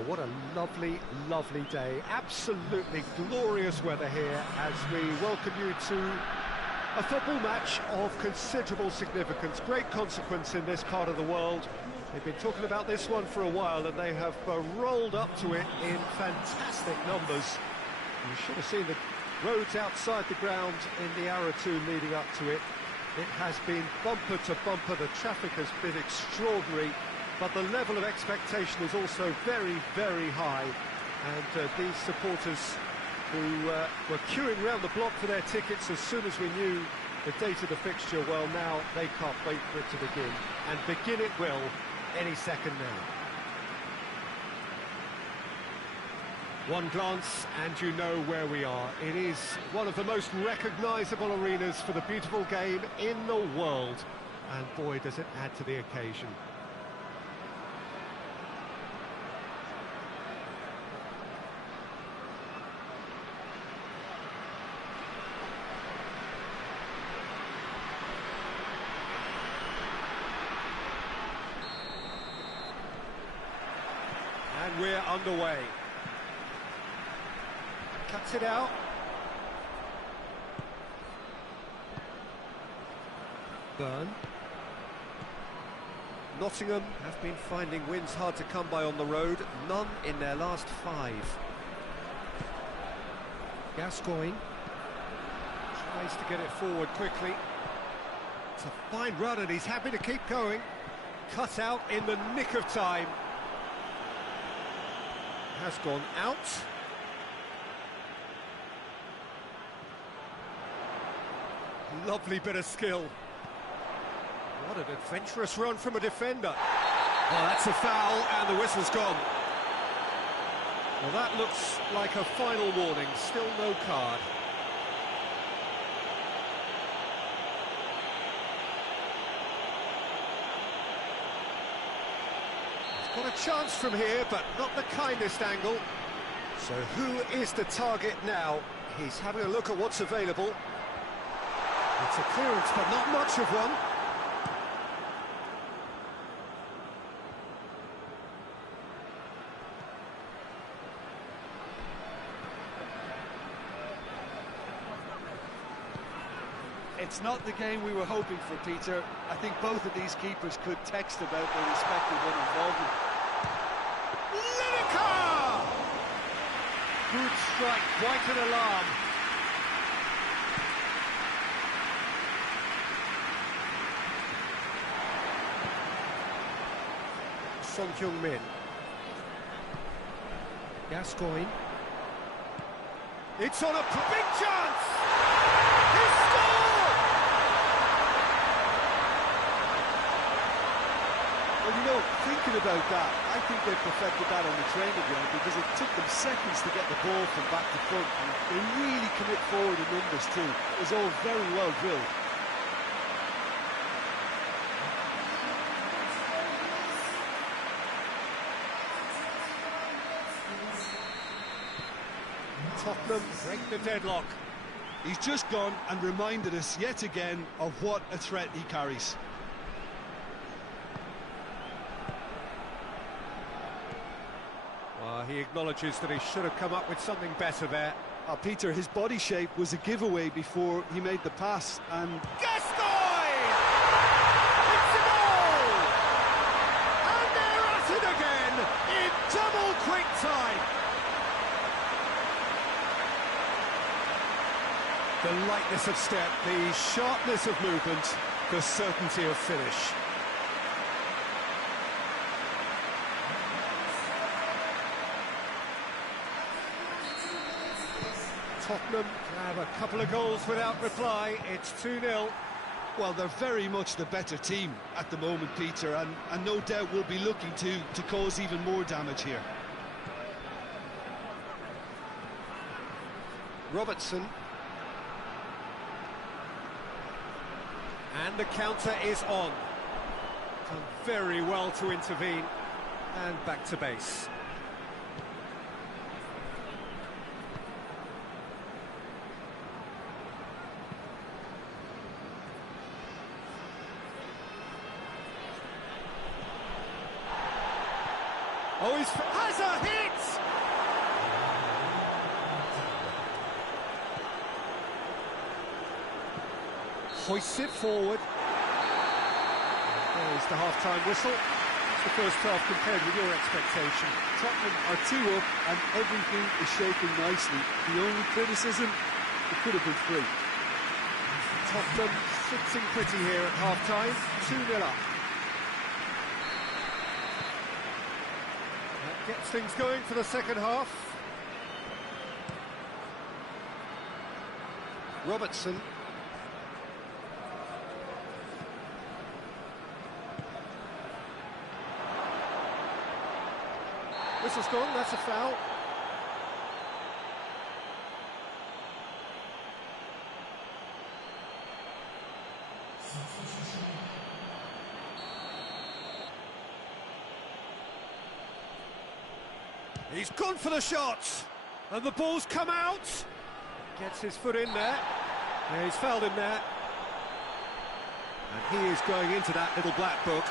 Well, what a lovely, lovely day. Absolutely glorious weather here as we welcome you to a football match of considerable significance, great consequence in this part of the world. They've been talking about this one for a while and they have rolled up to it in fantastic numbers. You should have seen the roads outside the ground in the hour or two leading up to it. It has been bumper to bumper, the traffic has been extraordinary, but the level of expectation is also very, very high. And these supporters who were queuing around the block for their tickets as soon as we knew the date of the fixture, well, now they can't wait for it to begin. And begin it will any second now. One glance and you know where we are. It is one of the most recognisable arenas for the beautiful game in the world. And boy, does it add to the occasion. And we're underway. Cuts it out. Burn. Nottingham have been finding wins hard to come by on the road, none in their last 5. Gascoigne tries to get it forward quickly. It's a fine run and he's happy to keep going. Cut out in the nick of time. Has gone out. Lovely bit of skill. What an adventurous run from a defender. Oh, that's a foul and the whistle's gone. Well, that looks like a final warning. Still no card. Got a chance from here, but not the kindest angle. So who is the target now? He's having a look at what's available. It's a clearance, but not much of one. It's not the game we were hoping for, Peter. I think both of these keepers could text about their respective involvement. Lineker! Good strike, quite an alarm. Son Heung-min. Gascoigne. It's on a big chance! He scored! Well, you know, thinking about that, I think they perfected that on the training ground because it took them seconds to get the ball from back to front. And they really commit forward in numbers too. It was all very well drilled. Tottenham break the deadlock. He's just gone and reminded us yet again of what a threat he carries. Well, he acknowledges that he should have come up with something better there. Peter, his body shape was a giveaway before he made the pass, and... Gascoigne! It's a goal! And they're at it again in double quick time. The lightness of step, the sharpness of movement, the certainty of finish. Tottenham have a couple of goals without reply. It's 2-0. Well, they're very much the better team at the moment, Peter, and no doubt will be looking to cause even more damage here. Robertson. And the counter is on. Done very well to intervene. And back to base. Oh, he's has a hit! Hoists it forward. There's the half-time whistle. It's the first half compared with your expectation. Tottenham are 2 up and everything is shaping nicely. The only criticism, it could have been 3. Tottenham sitting pretty here at half-time, 2-0 up. That gets things going for the second half. Robertson. Whistle's gone, that's a foul. He's gone for the shot, and the ball's come out. Gets his foot in there. Yeah, he's fouled him there. And he is going into that little black book.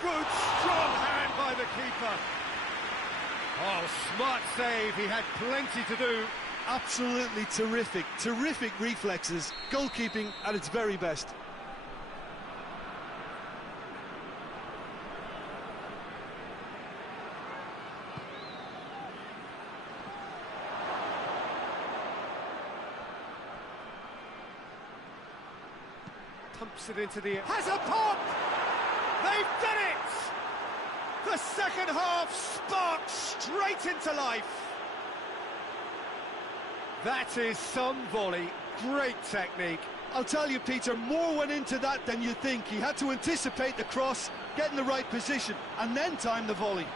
Good, strong hand by the keeper. Oh, smart save, he had plenty to do. Absolutely terrific, terrific reflexes. Goalkeeping at its very best. Pumps it into the... Has a pop! They've done it! The second half sparks straight into life. That is some volley. Great technique. I'll tell you, Peter, more went into that than you think. He had to anticipate the cross, get in the right position, and then time the volley.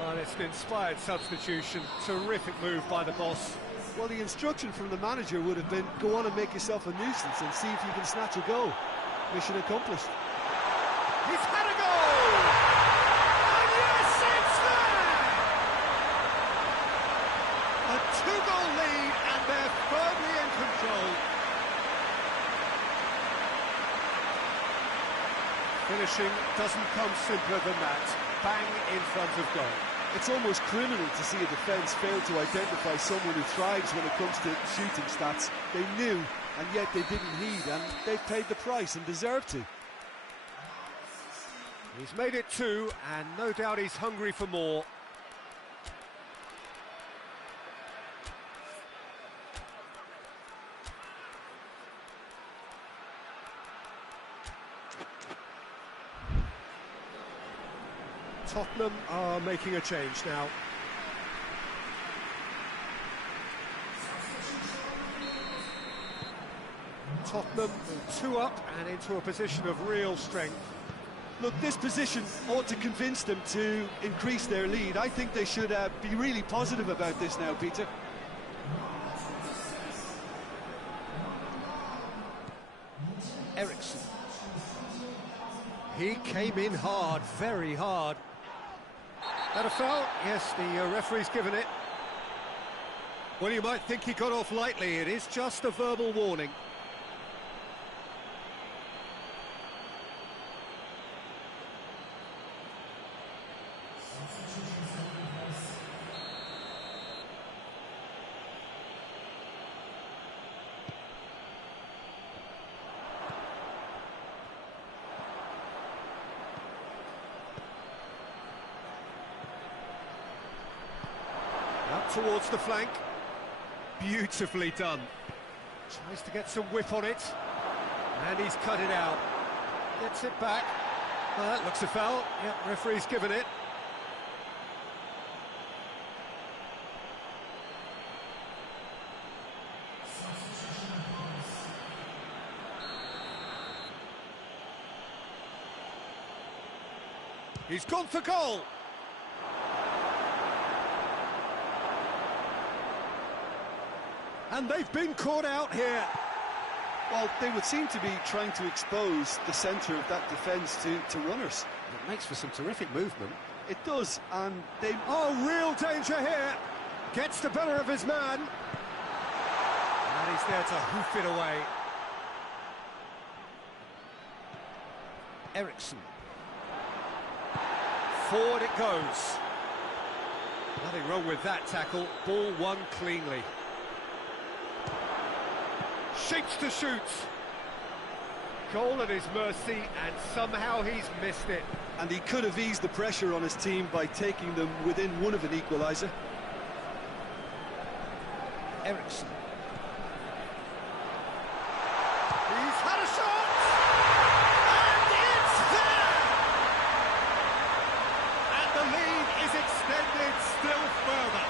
Well, it's an inspired substitution. Terrific move by the boss. Well, the instruction from the manager would have been, go on and make yourself a nuisance and see if you can snatch a goal. Mission accomplished. He's had a goal! And yes, it's there! A 2-goal lead, and they're firmly in control. Finishing doesn't come simpler than that. Bang in front of goal. It's almost criminal to see a defence fail to identify someone who thrives when it comes to shooting stats. They knew, and yet they didn't heed, and they paid the price and deserved to. He's made it 2, and no doubt he's hungry for more. Tottenham are making a change now. Tottenham 2 up and into a position of real strength. Look, this position ought to convince them to increase their lead. I think they should be really positive about this now, Peter. Ericsson. He came in hard, very hard. That a foul? Yes, the referee's given it. Well, you might think he got off lightly. It is just a verbal warning. Out towards the flank. Beautifully done. Tries to get some whip on it. And he's cut it out. Gets it back. Well, that looks a foul. Yep, referee's given it. He's gone for goal. And they've been caught out here. Well, they would seem to be trying to expose the centre of that defence to runners. It makes for some terrific movement. It does, and they... Oh, real danger here. Gets the better of his man. And he's there to hoof it away. Eriksson. Forward it goes. Nothing wrong with that tackle. Ball won cleanly. Shapes to shoot. Goal at his mercy, and somehow he's missed it. And he could have eased the pressure on his team by taking them within one of an equaliser. Eriksson. He's had a shot! And it's there! And the lead is extended still further.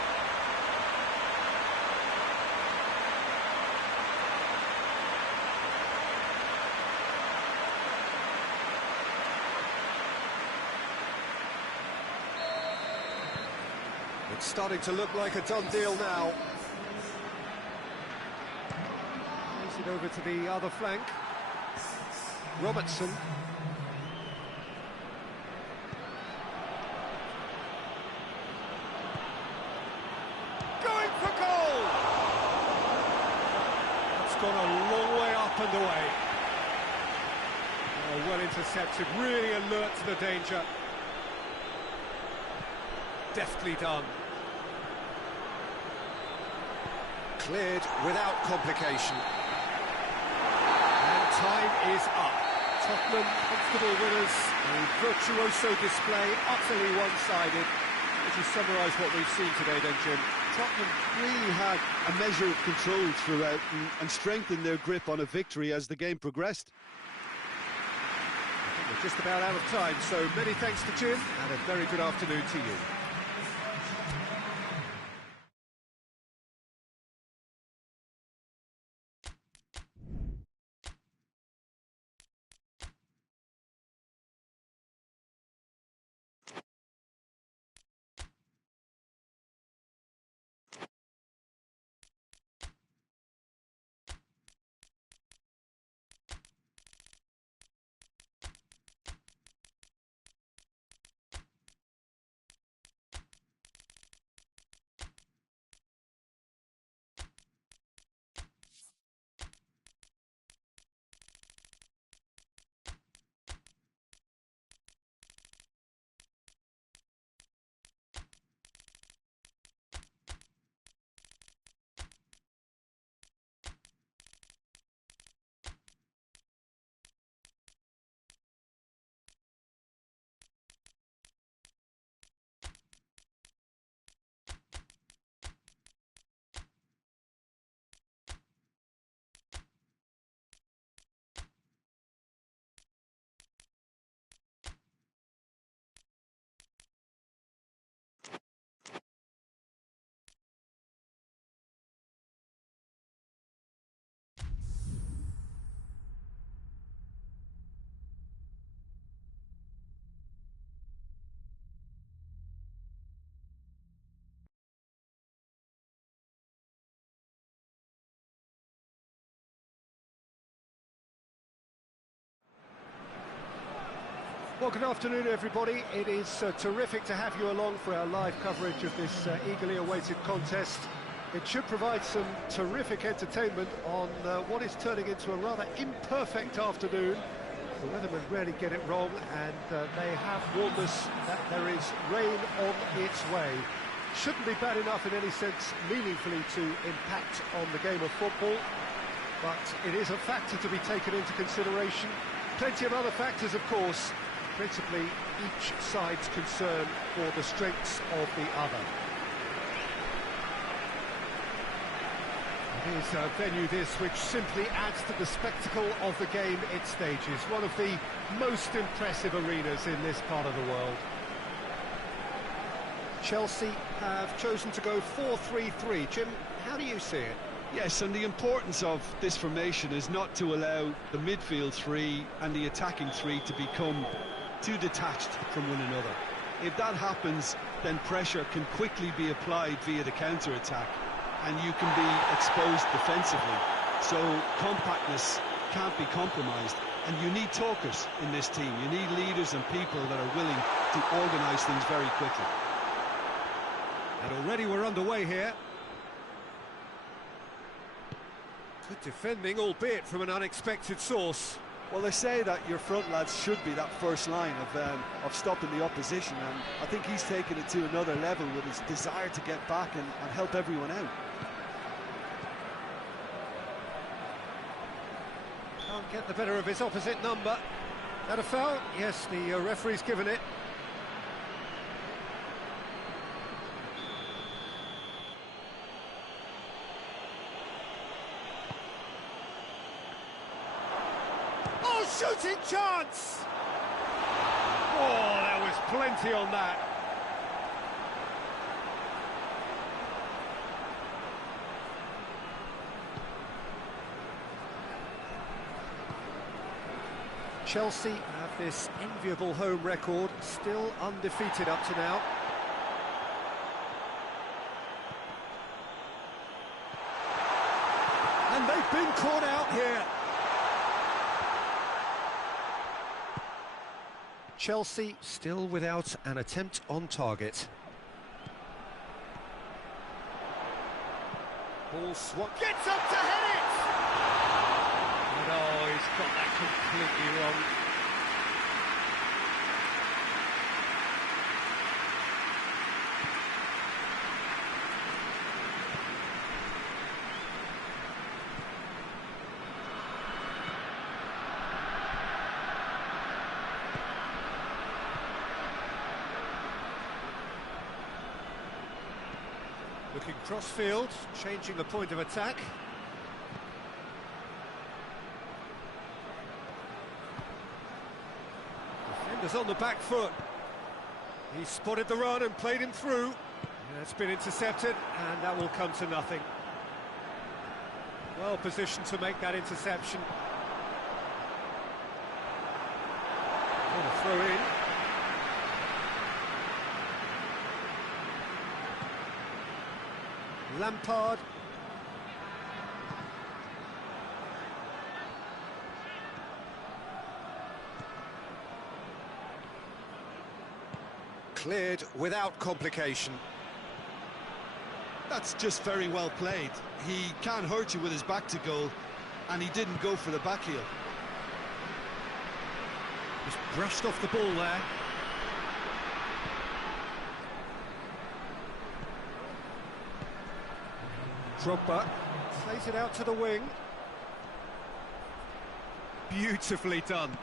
It's starting to look like a done deal now. Plays it over to the other flank. Robertson. Going for goal! That's gone a long way up and away. Oh, well intercepted, really alert to the danger. Deftly done. Cleared without complication. And time is up. Tottenham comfortable winners. A virtuoso display, utterly one-sided. Would you summarise what we've seen today then, Jim? Tottenham really had a measure of control throughout and strengthened their grip on a victory as the game progressed. I think we're just about out of time, so many thanks to Jim, and a very good afternoon to you. Well, good afternoon, everybody. It is terrific to have you along for our live coverage of this eagerly awaited contest. It should provide some terrific entertainment on what is turning into a rather imperfect afternoon. The weathermen rarely get it wrong, and they have warned us that there is rain on its way. Shouldn't be bad enough in any sense meaningfully to impact on the game of football, but it is a factor to be taken into consideration. Plenty of other factors, of course, principally each side's concern for the strengths of the other. It is a venue this which simply adds to the spectacle of the game it stages, one of the most impressive arenas in this part of the world. Chelsea have chosen to go 4-3-3. Jim, how do you see it? Yes, and the importance of this formation is not to allow the midfield three and the attacking three to become too detached from one another. If that happens, then pressure can quickly be applied via the counter-attack, and you can be exposed defensively. So compactness can't be compromised, and you need talkers in this team. You need leaders and people that are willing to organise things very quickly. And already we're underway here. Good defending, albeit from an unexpected source. Well, they say that your front lads should be that first line of stopping the opposition, and I think he's taken it to another level with his desire to get back and help everyone out. Can't get the better of his opposite number. That a foul? Yes, the referee's given it. Shooting chance! Oh, there was plenty on that. Chelsea have this enviable home record, still undefeated up to now. And they've been caught out here. Chelsea still without an attempt on target. Ball swat, gets up to head it! And oh, he's got that completely wrong. Looking cross-field, changing the point of attack. Defenders on the back foot. He spotted the run and played him through. Yeah, it's been intercepted, and that will come to nothing. Well positioned to make that interception. What a throw in. Lampard. Cleared without complication. That's just very well played. He can't hurt you with his back to goal, and he didn't go for the back heel. Just brushed off the ball there. Drogba plays it out to the wing. Beautifully done.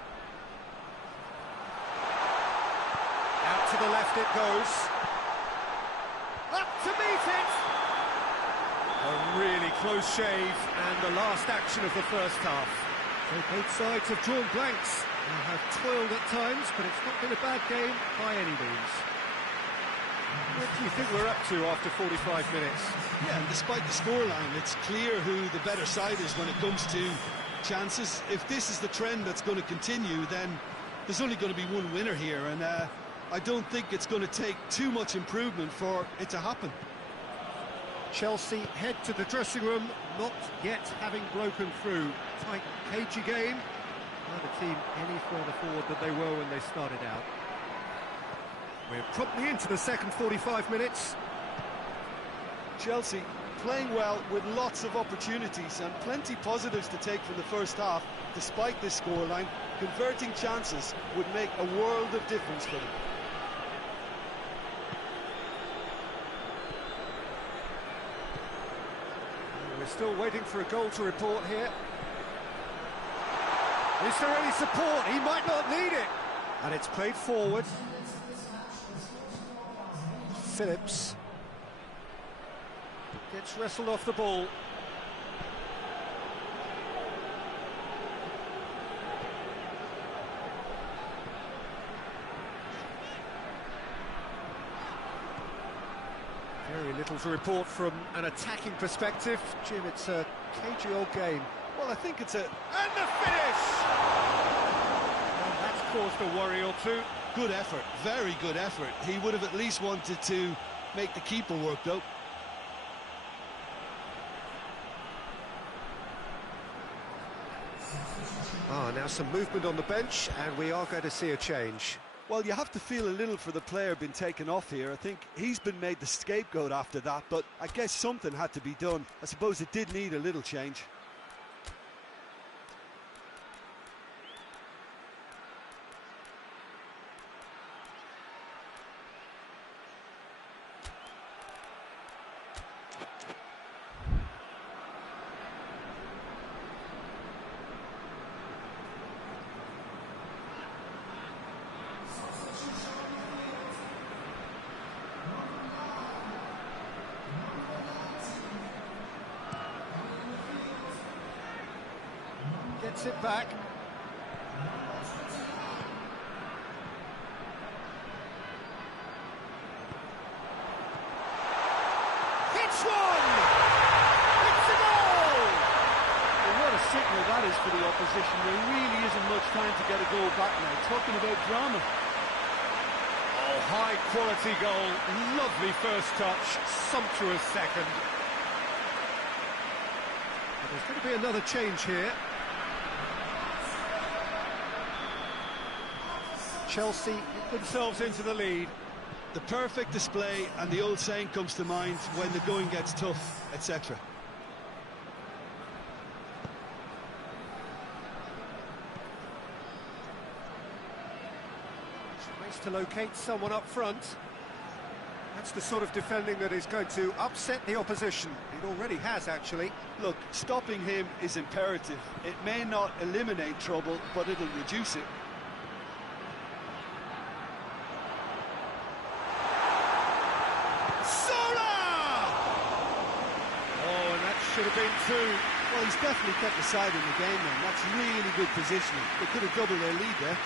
Out to the left it goes. Up to meet it! A really close shave, and the last action of the first half. So both sides have drawn blanks and have toiled at times, but it's not been a bad game by any means. What do you think we're up to after 45 minutes? Yeah, and despite the scoreline, it's clear who the better side is when it comes to chances. If this is the trend that's going to continue, then there's only going to be one winner here, and I don't think it's going to take too much improvement for it to happen. Chelsea head to the dressing room, not yet having broken through. Tight, cagey game. Neither team any further forward than they were when they started out. We're promptly into the second 45 minutes. Chelsea playing well with lots of opportunities and plenty positives to take from the first half. Despite this scoreline, converting chances would make a world of difference for them. We're still waiting for a goal to report here. Is there any support? He might not need it. And it's played forward. Phillips gets wrestled off the ball. Very little to report from an attacking perspective. Jim, it's a cagey old game. Well, I think it's a... And the finish! And that's caused a worry or two. Good effort, very good effort. He would have at least wanted to make the keeper work, though. Now some movement on the bench, and we are going to see a change. Well, you have to feel a little for the player being taken off here. I think he's been made the scapegoat after that, but I guess something had to be done. I suppose it did need a little change. Gets it back. Hits one! It's a goal! Well, what a signal that is for the opposition. There really isn't much time to get a goal back now. Talking about drama. Oh, high quality goal. Lovely first touch. Sumptuous second. And there's going to be another change here. Chelsea get themselves into the lead. The perfect display, and the old saying comes to mind: when the going gets tough, etc. Tries to locate someone up front. That's the sort of defending that is going to upset the opposition. It already has, actually. Look, stopping him is imperative. It may not eliminate trouble, but it'll reduce it. Should have been two. Well, he's definitely kept the side in the game then. That's really good positioning. They could have doubled their lead there.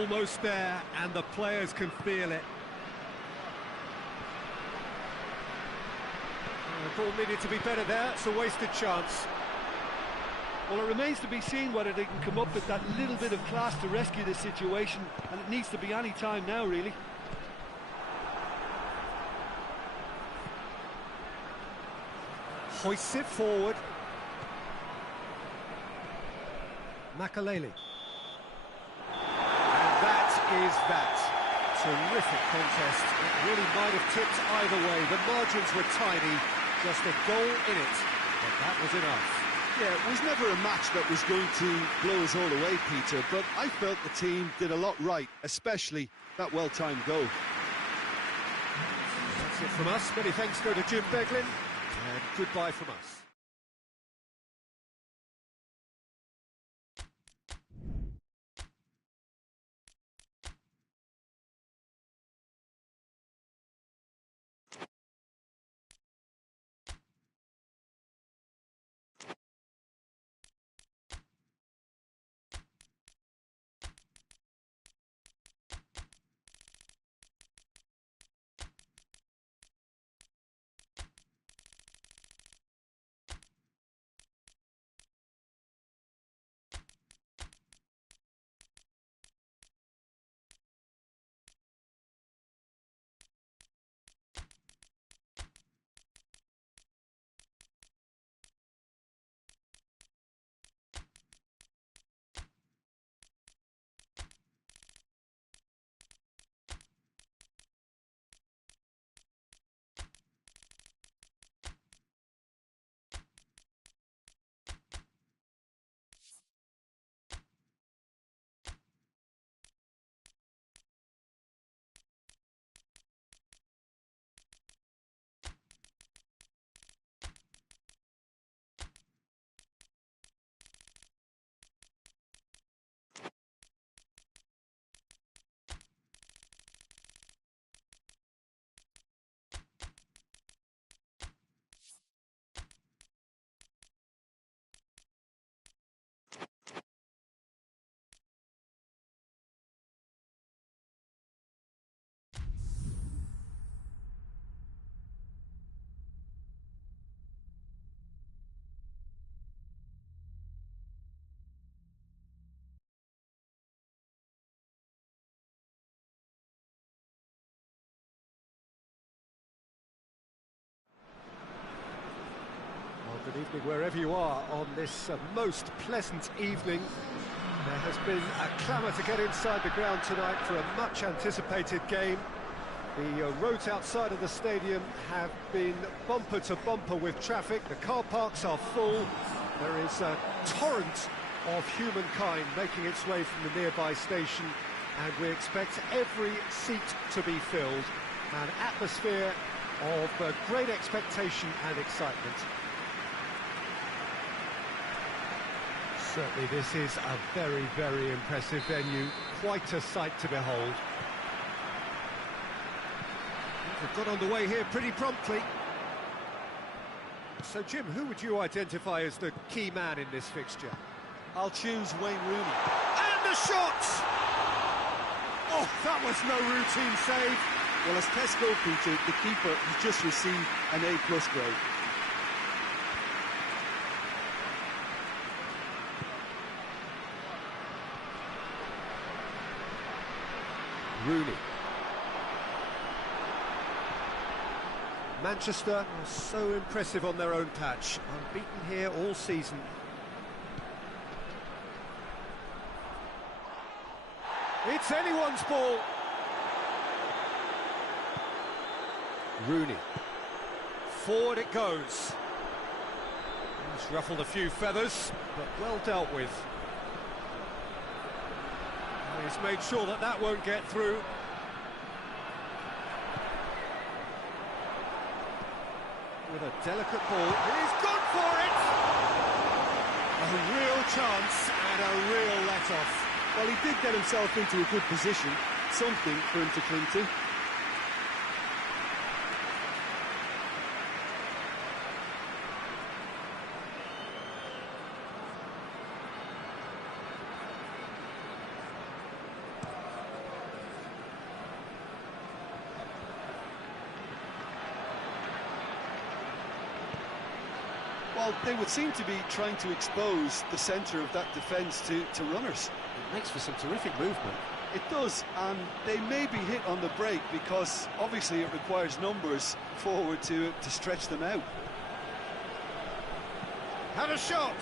Almost there, and the players can feel it. The ball needed to be better there. It's a wasted chance. Well, it remains to be seen whether they can come up with that little bit of class to rescue the situation, and it needs to be any time now, really. Hoists it forward. Makaleli. And that is that. Terrific contest. It really might have tipped either way. The margins were tiny, just a goal in it, but that was enough. Yeah, it was never a match that was going to blow us all away, Peter, but I felt the team did a lot right, especially that well-timed goal. That's it from us. Many thanks go to Jim Beglin. And goodbye from us. Good evening wherever you are on this most pleasant evening. There has been a clamour to get inside the ground tonight for a much-anticipated game. The roads outside of the stadium have been bumper to bumper with traffic. The car parks are full. There is a torrent of humankind making its way from the nearby station, and we expect every seat to be filled. An atmosphere of great expectation and excitement. Certainly this is a very, very impressive venue. Quite a sight to behold. They've got underway here pretty promptly. So, Jim, who would you identify as the key man in this fixture? I'll choose Wayne Rooney. And the shot! Oh, that was no routine save. Well, as test goalkeeper, the keeper has just received an A+ grade. Rooney. Manchester are so impressive on their own patch, unbeaten here all season. It's anyone's ball. Rooney. Forward it goes. He's ruffled a few feathers, but well dealt with. He's made sure that that won't get through. With a delicate ball, he's gone for it! A real chance and a real let-off. Well, he did get himself into a good position, something for him to cling to. Well, they would seem to be trying to expose the centre of that defence to runners. It makes for some terrific movement. It does, and they may be hit on the break because obviously it requires numbers forward to stretch them out. Had a shot!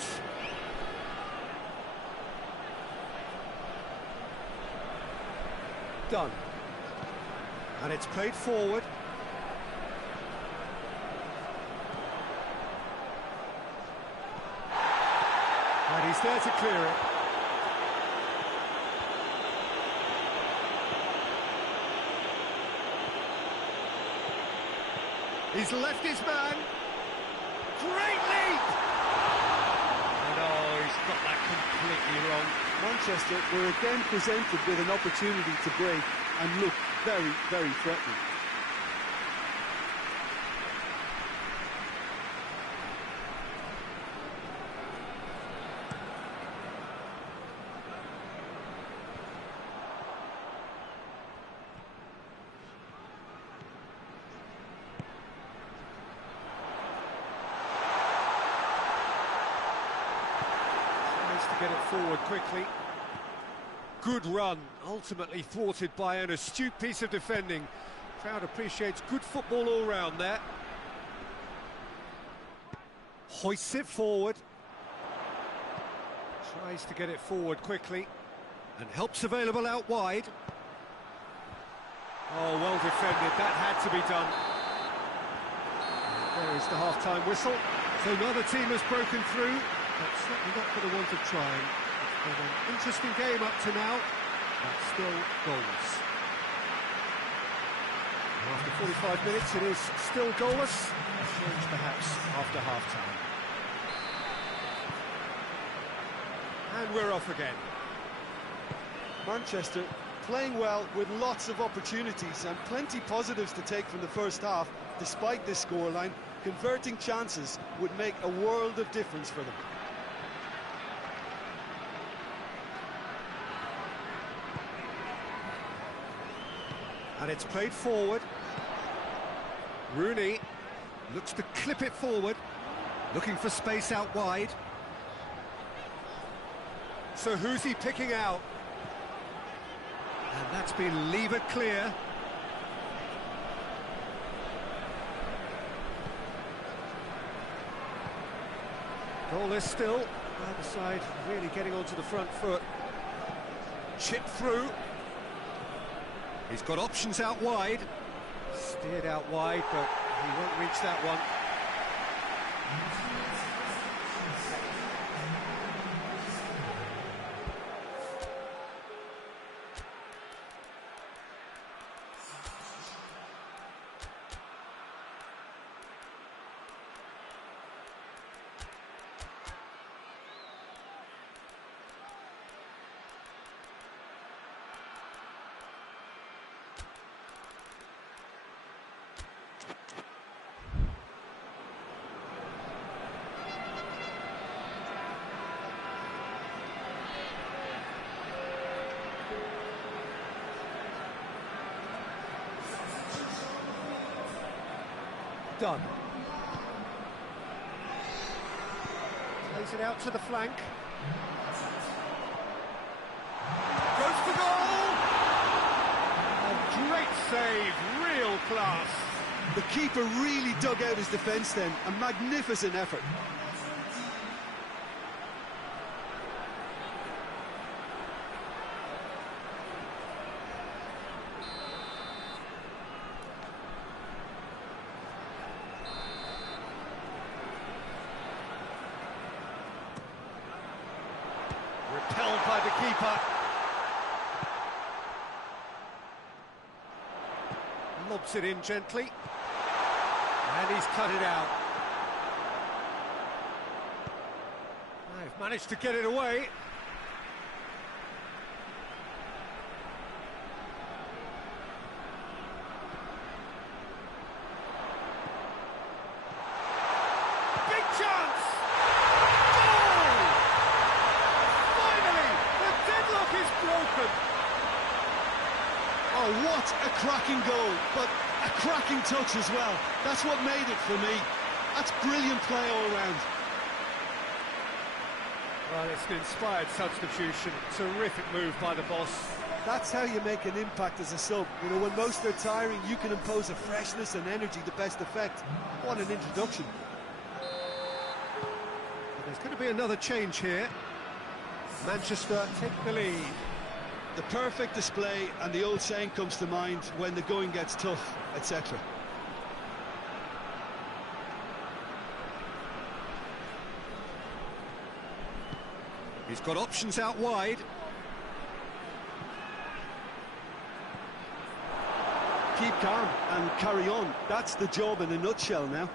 Done. And it's played forward. And he's there to clear it. He's left his man. Great leap! And oh, he's got that completely wrong. Manchester were again presented with an opportunity to break and look very, very threatening. Get it forward quickly. Good run, ultimately thwarted by an astute piece of defending. Crowd appreciates good football all round there. Hoists it forward. Tries to get it forward quickly. And help's available out wide. Oh, well defended, that had to be done. There is the half-time whistle. So another team has broken through. But certainly not for the want of trying. It's been an interesting game up to now, but still goalless. After 45 minutes, it is still goalless. A change perhaps after half-time. And we're off again. Manchester playing well with lots of opportunities and plenty positives to take from the first half, despite this scoreline. Converting chances would make a world of difference for them. And it's played forward. Rooney looks to clip it forward, looking for space out wide. So who's he picking out? And that's been levered clear. Goalless still. Either side really getting onto the front foot. Chip through. He's got options out wide. Steered out wide, but he won't reach that one. Done. Plays it out to the flank. Goes for goal! A great save, real class. The keeper really dug out his defence then, a magnificent effort. Repelled by the keeper. Lobs it in gently. And he's cut it out. They've managed to get it away. Big chance! Broken. Oh, what a cracking goal, but a cracking touch as well. That's what made it for me. That's brilliant play all round. Well, it's an inspired substitution. Terrific move by the boss. That's how you make an impact as a sub. You know, when most are tiring, you can impose a freshness and energy to best effect. What an introduction. Well, there's going to be another change here. Manchester take the lead. The perfect display, and the old saying comes to mind, when the going gets tough, etc. He's got options out wide. Keep calm and carry on. That's the job in a nutshell now.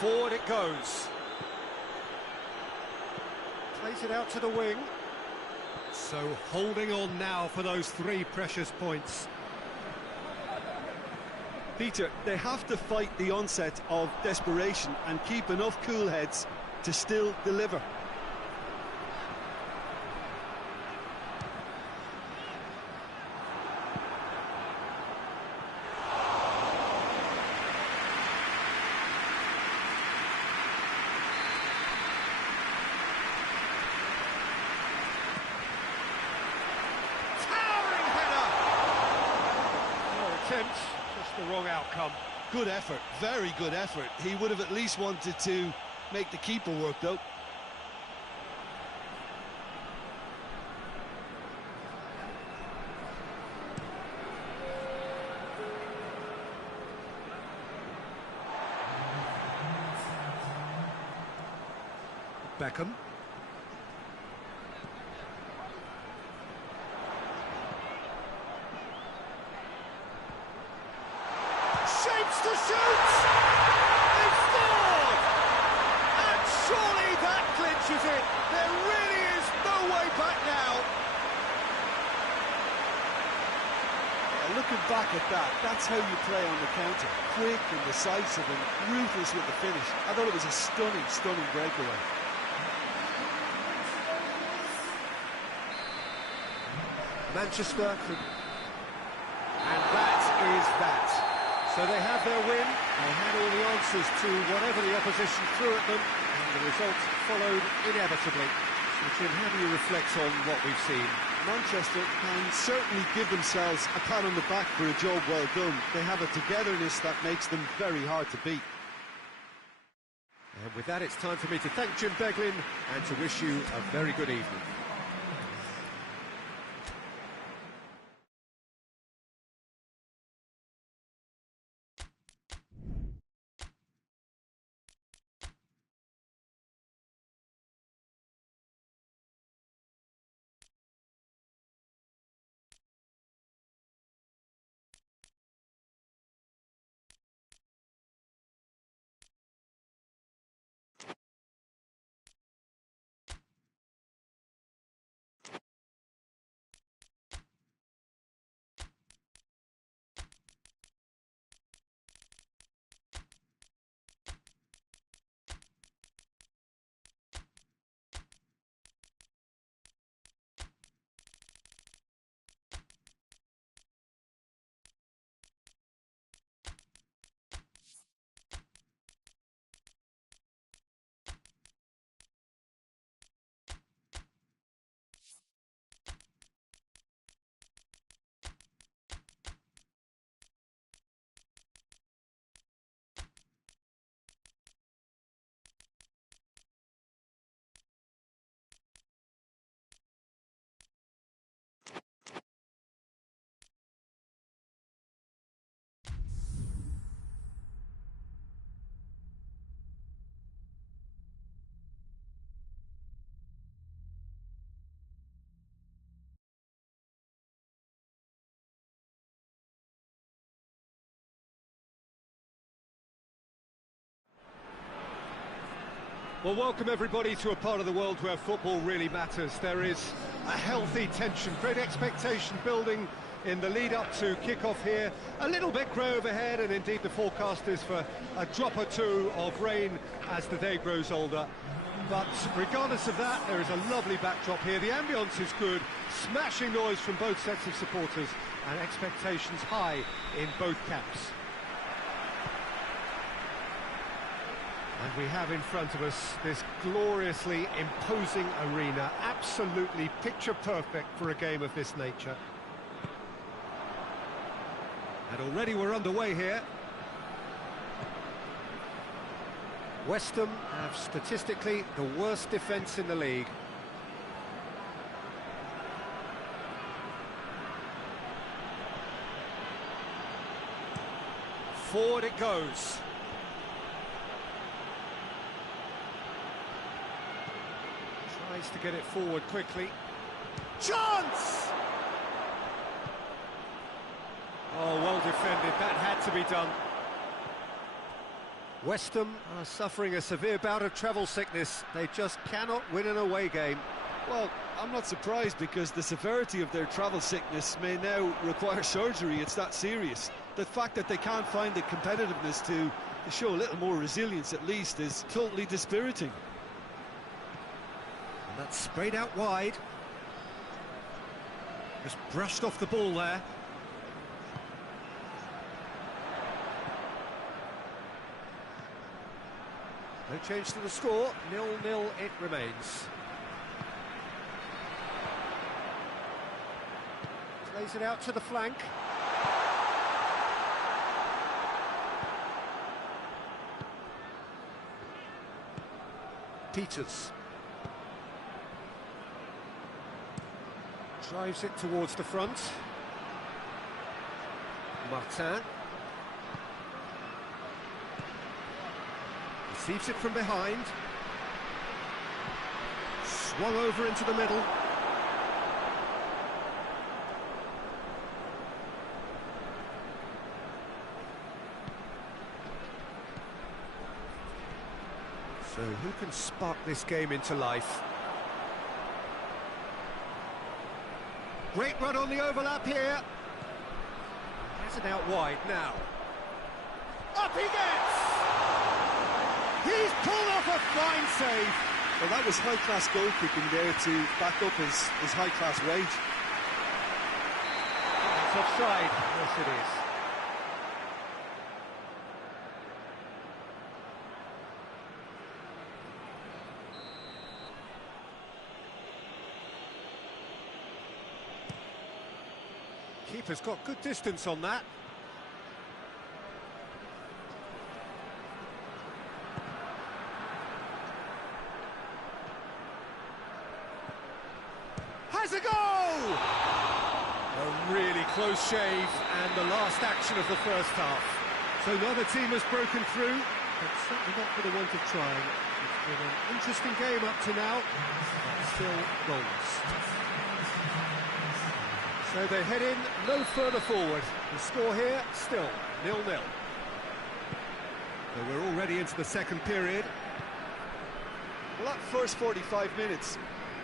Forward it goes. Plays it out to the wing. So holding on now for those 3 precious points. Peter, they have to fight the onset of desperation and keep enough cool heads to still deliver. Just the wrong outcome. Good effort, very good effort. He would have at least wanted to make the keeper work, though. Beckham. Shapes to shoot! They've scored! And surely that clinches it. There really is no way back now. Looking back at that, that's how you play on the counter. Quick and decisive and ruthless with the finish. I thought it was a stunning, stunning breakaway. Manchester could... And that is that. So they have their win, they had all the answers to whatever the opposition threw at them, and the results followed inevitably. So Tim, how do you reflect on what we've seen? Manchester can certainly give themselves a pat on the back for a job well done. They have a togetherness that makes them very hard to beat. And with that, it's time for me to thank Jim Beglin and to wish you a very good evening. Well, welcome everybody to a part of the world where football really matters. There is a healthy tension, great expectation building in the lead-up to kick-off here. A little bit grey overhead, and indeed the forecast is for a drop or two of rain as the day grows older. But regardless of that, there is a lovely backdrop here. The ambience is good, smashing noise from both sets of supporters, and expectations high in both camps. And we have in front of us this gloriously imposing arena, absolutely picture perfect for a game of this nature. And already we're underway here. West Ham have statistically the worst defence in the league. Forward it goes. Tries to get it forward quickly. Chance! Oh, well defended. That had to be done. West Ham are suffering a severe bout of travel sickness. They just cannot win an away game. Well, I'm not surprised because the severity of their travel sickness may now require surgery. It's that serious. The fact that they can't find the competitiveness to show a little more resilience at least is totally dispiriting. And that's sprayed out wide. Just brushed off the ball there. No change to the score, 0-0 it remains. Plays it out to the flank. Peters. Drives it towards the front. Martin. Receives it from behind. Swung over into the middle. So who can spark this game into life? Great run on the overlap here. Has it out wide now. Up he gets! He's pulled off a fine save. Well, that was high-class goalkeeping there to back up his high-class wage. It's offside. Yes, it is. Keeper's got good distance on that. Has a goal! A really close shave, and the last action of the first half. So neither team has broken through, but certainly not for the want of trying. It's been an interesting game up to now, but still goalless. So they head in no further forward. The score here, still 0-0. So we're already into the second period. Well, that first 45 minutes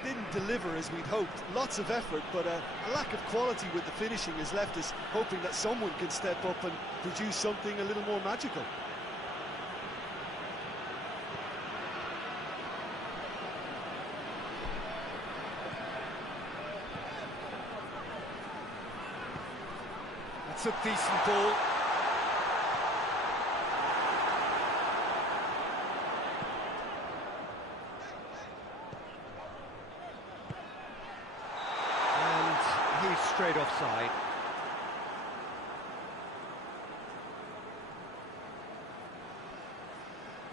didn't deliver as we'd hoped. Lots of effort, but a lack of quality with the finishing has left us hoping that someone can step up and produce something a little more magical. It's a decent ball. And he's straight offside.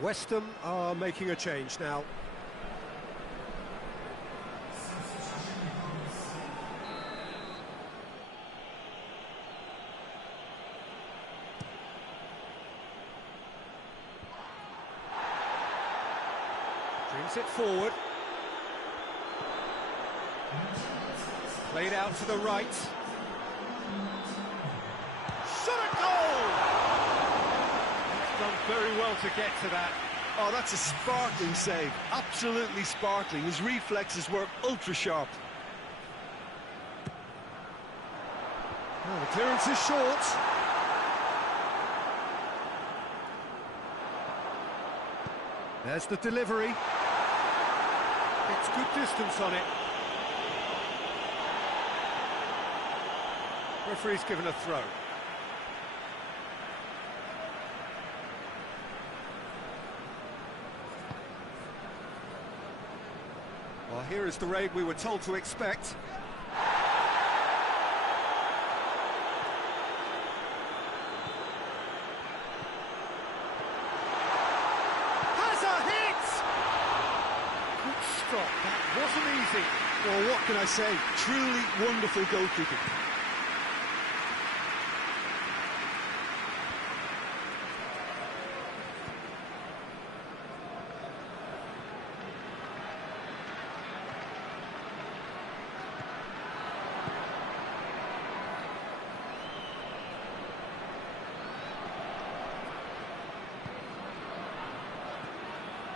West Ham are making a change now. Brings it forward. Played out to the right. Shot a goal! He's done very well to get to that. Oh, that's a sparkling save. Absolutely sparkling. His reflexes were ultra sharp. Oh, the clearance is short. There's the delivery. It's good distance on it. Referee's given a throw. Well, here is the raid we were told to expect. That wasn't easy. Well, what can I say? Truly wonderful goalkeeping.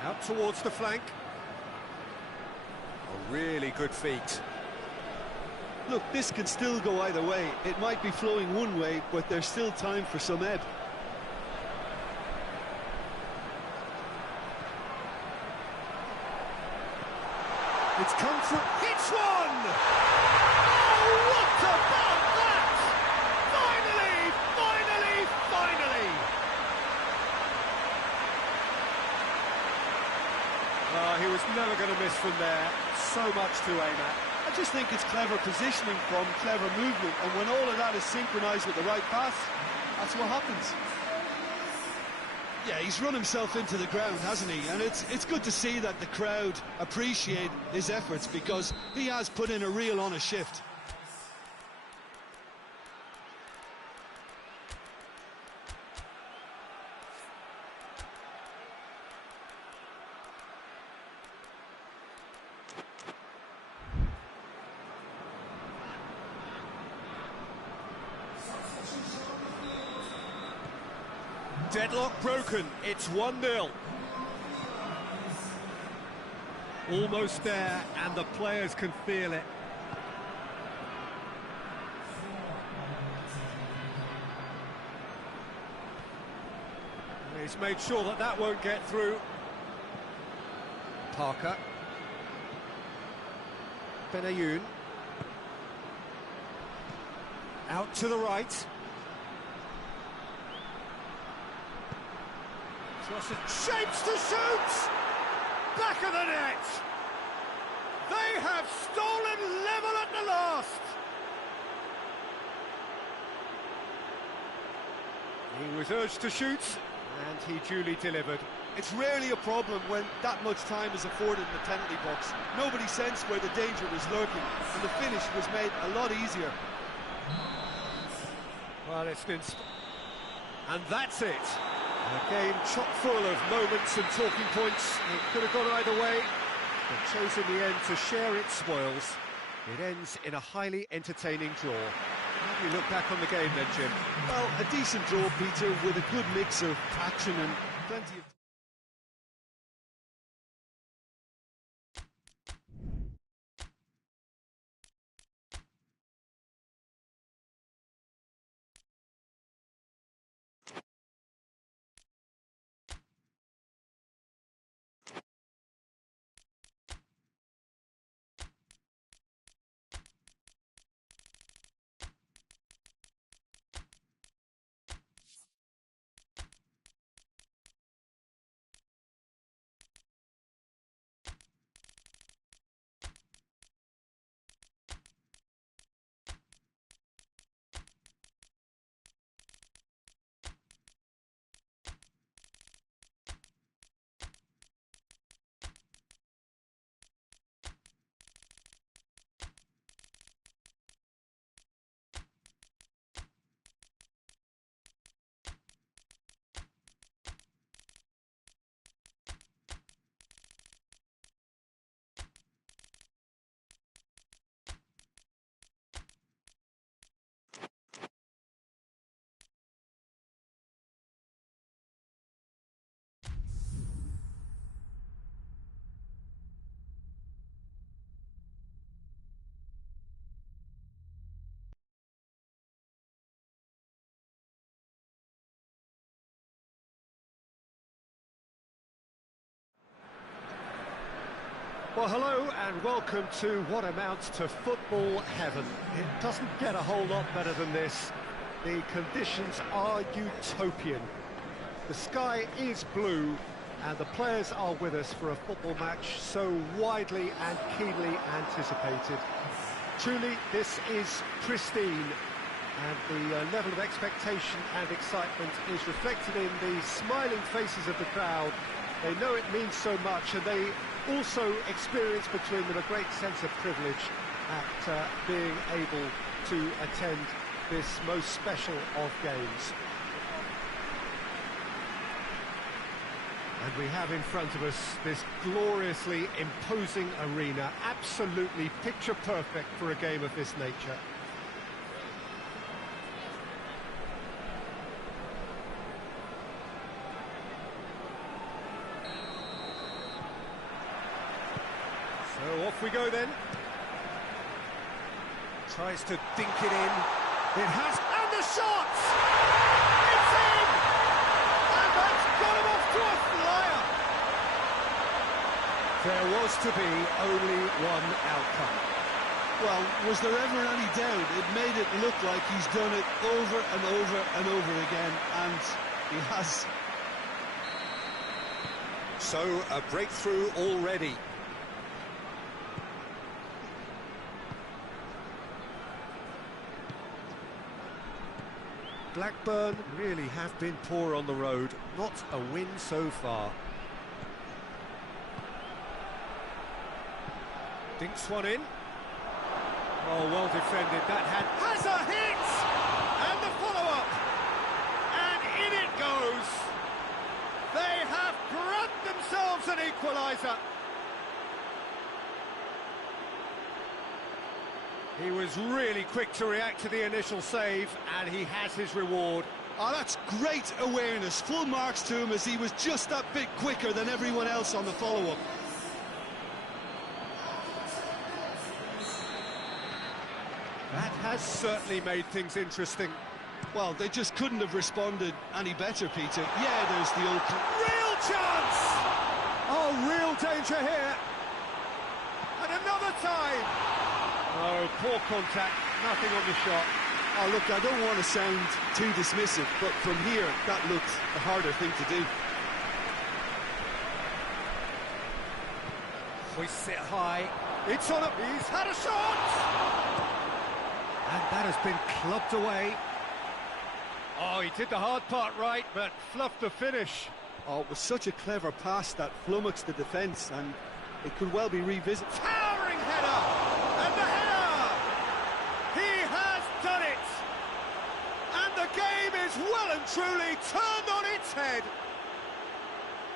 Out towards the flank. A really good feat. Look, this can still go either way. It might be flowing one way, but there's still time for some ebb. It's come from... It's one! Oh, what about that? Finally, finally, finally! He was never going to miss from there. So much to aim at. I just think it's clever positioning from clever movement, and when all of that is synchronised with the right pass, that's what happens. Yeah, he's run himself into the ground, hasn't he? And it's good to see that the crowd appreciate his efforts, because he has put in a real honest shift. Deadlock broken, it's 1-0. Almost there, and the players can feel it. He's made sure that that won't get through. Parker. Benayoun. Out to the right. Shapes to shoot! Back of the net! They have stolen level at the last! He was urged to shoot, and he duly delivered. It's rarely a problem when that much time is afforded in the penalty box. Nobody sensed where the danger was lurking, and the finish was made a lot easier. Well, and that's it. A game chock full of moments and talking points. It could have gone either way, but chose in the end to share its spoils. It ends in a highly entertaining draw. How do you look back on the game then, Jim? Well, a decent draw, Peter, with a good mix of action and plenty of... Well, hello and welcome to what amounts to football heaven. It doesn't get a whole lot better than this. The conditions are utopian. The sky is blue and the players are with us for a football match so widely and keenly anticipated. Truly, this is pristine, and the level of expectation and excitement is reflected in the smiling faces of the crowd. They know it means so much, and they also experience between them a great sense of privilege at being able to attend this most special of games. And we have in front of us this gloriously imposing arena, absolutely picture perfect for a game of this nature. So off we go then. Tries to dink it in. It has, and the shot! It's in! And that's got him off to a flyer! There was to be only one outcome. Well, was there ever any doubt? It made it look like he's done it over and over and over again, and he has. So, a breakthrough already. Blackburn really have been poor on the road, not a win so far. Dinks one in. Oh, well defended, that has a hit! And the follow-up! And in it goes! They have grabbed themselves an equaliser! He was really quick to react to the initial save, and he has his reward. Oh, that's great awareness. Full marks to him, as he was just that bit quicker than everyone else on the follow-up. That has certainly made things interesting. Well, they just couldn't have responded any better, Peter. Yeah, there's the old... Real chance! Oh, real danger here. And another time. Oh, poor contact, nothing on the shot. Oh, look, I don't want to sound too dismissive, but from here, that looked the harder thing to do. Hoists it high. It's on up. He's had a shot! And that has been clubbed away. Oh, he did the hard part right, but fluffed the finish. Oh, it was such a clever pass that flummoxed the defence, and it could well be revisited. Towering header! And the header! He has done it! And the game is well and truly turned on its head.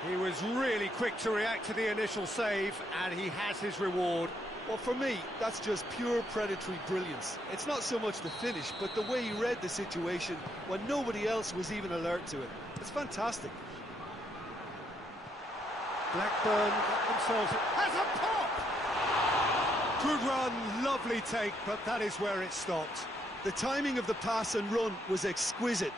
He was really quick to react to the initial save, and he has his reward. Well, for me, that's just pure predatory brilliance. It's not so much the finish, but the way he read the situation when nobody else was even alert to it. It's fantastic. Blackburn got themselves... has a pop! Good run, lovely take, but that is where it stopped. The timing of the pass and run was exquisite.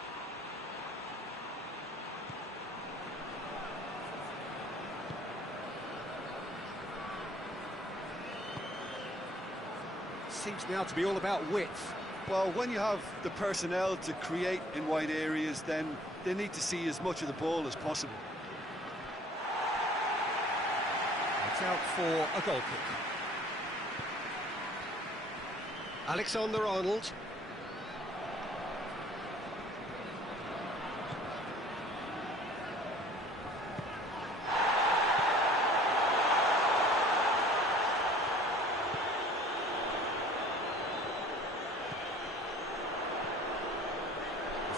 Seems now to be all about width. Well, when you have the personnel to create in wide areas, then they need to see as much of the ball as possible. It's out for a goal kick. Alexander-Arnold.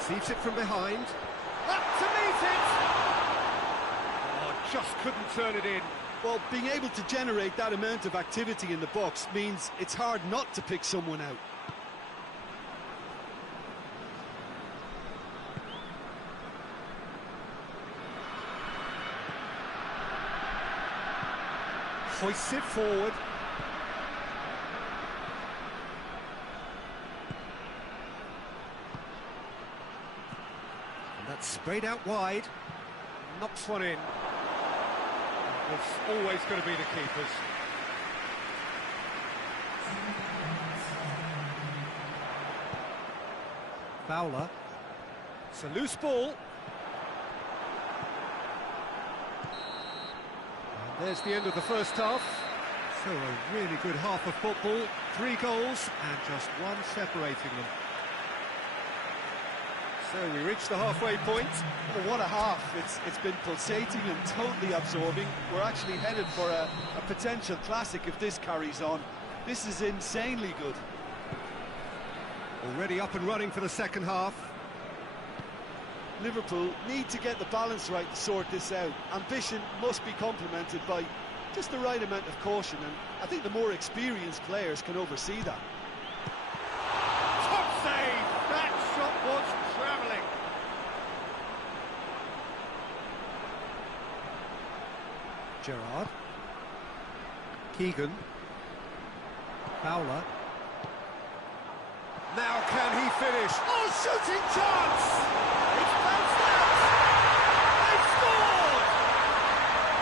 Receives it from behind. Up to meet it! Oh, just couldn't turn it in. Well, being able to generate that amount of activity in the box means it's hard not to pick someone out. Hoists it forward. And that's sprayed out wide. Knocks one in. It's always going to be the keepers. Fowler. It's a loose ball. And there's the end of the first half. So a really good half of football. 3 goals and just one separating them. So we reach the halfway point. Well, what a half. It's been pulsating and totally absorbing. We're actually headed for a potential classic if this carries on. This is insanely good. Already up and running for the second half. Liverpool need to get the balance right to sort this out. Ambition must be complemented by just the right amount of caution, and I think the more experienced players can oversee that. Top save! That shot was travelling. Gerrard. Keegan. Fowler. Now can he finish? Oh, shooting chance! It's bounced out! They've scored!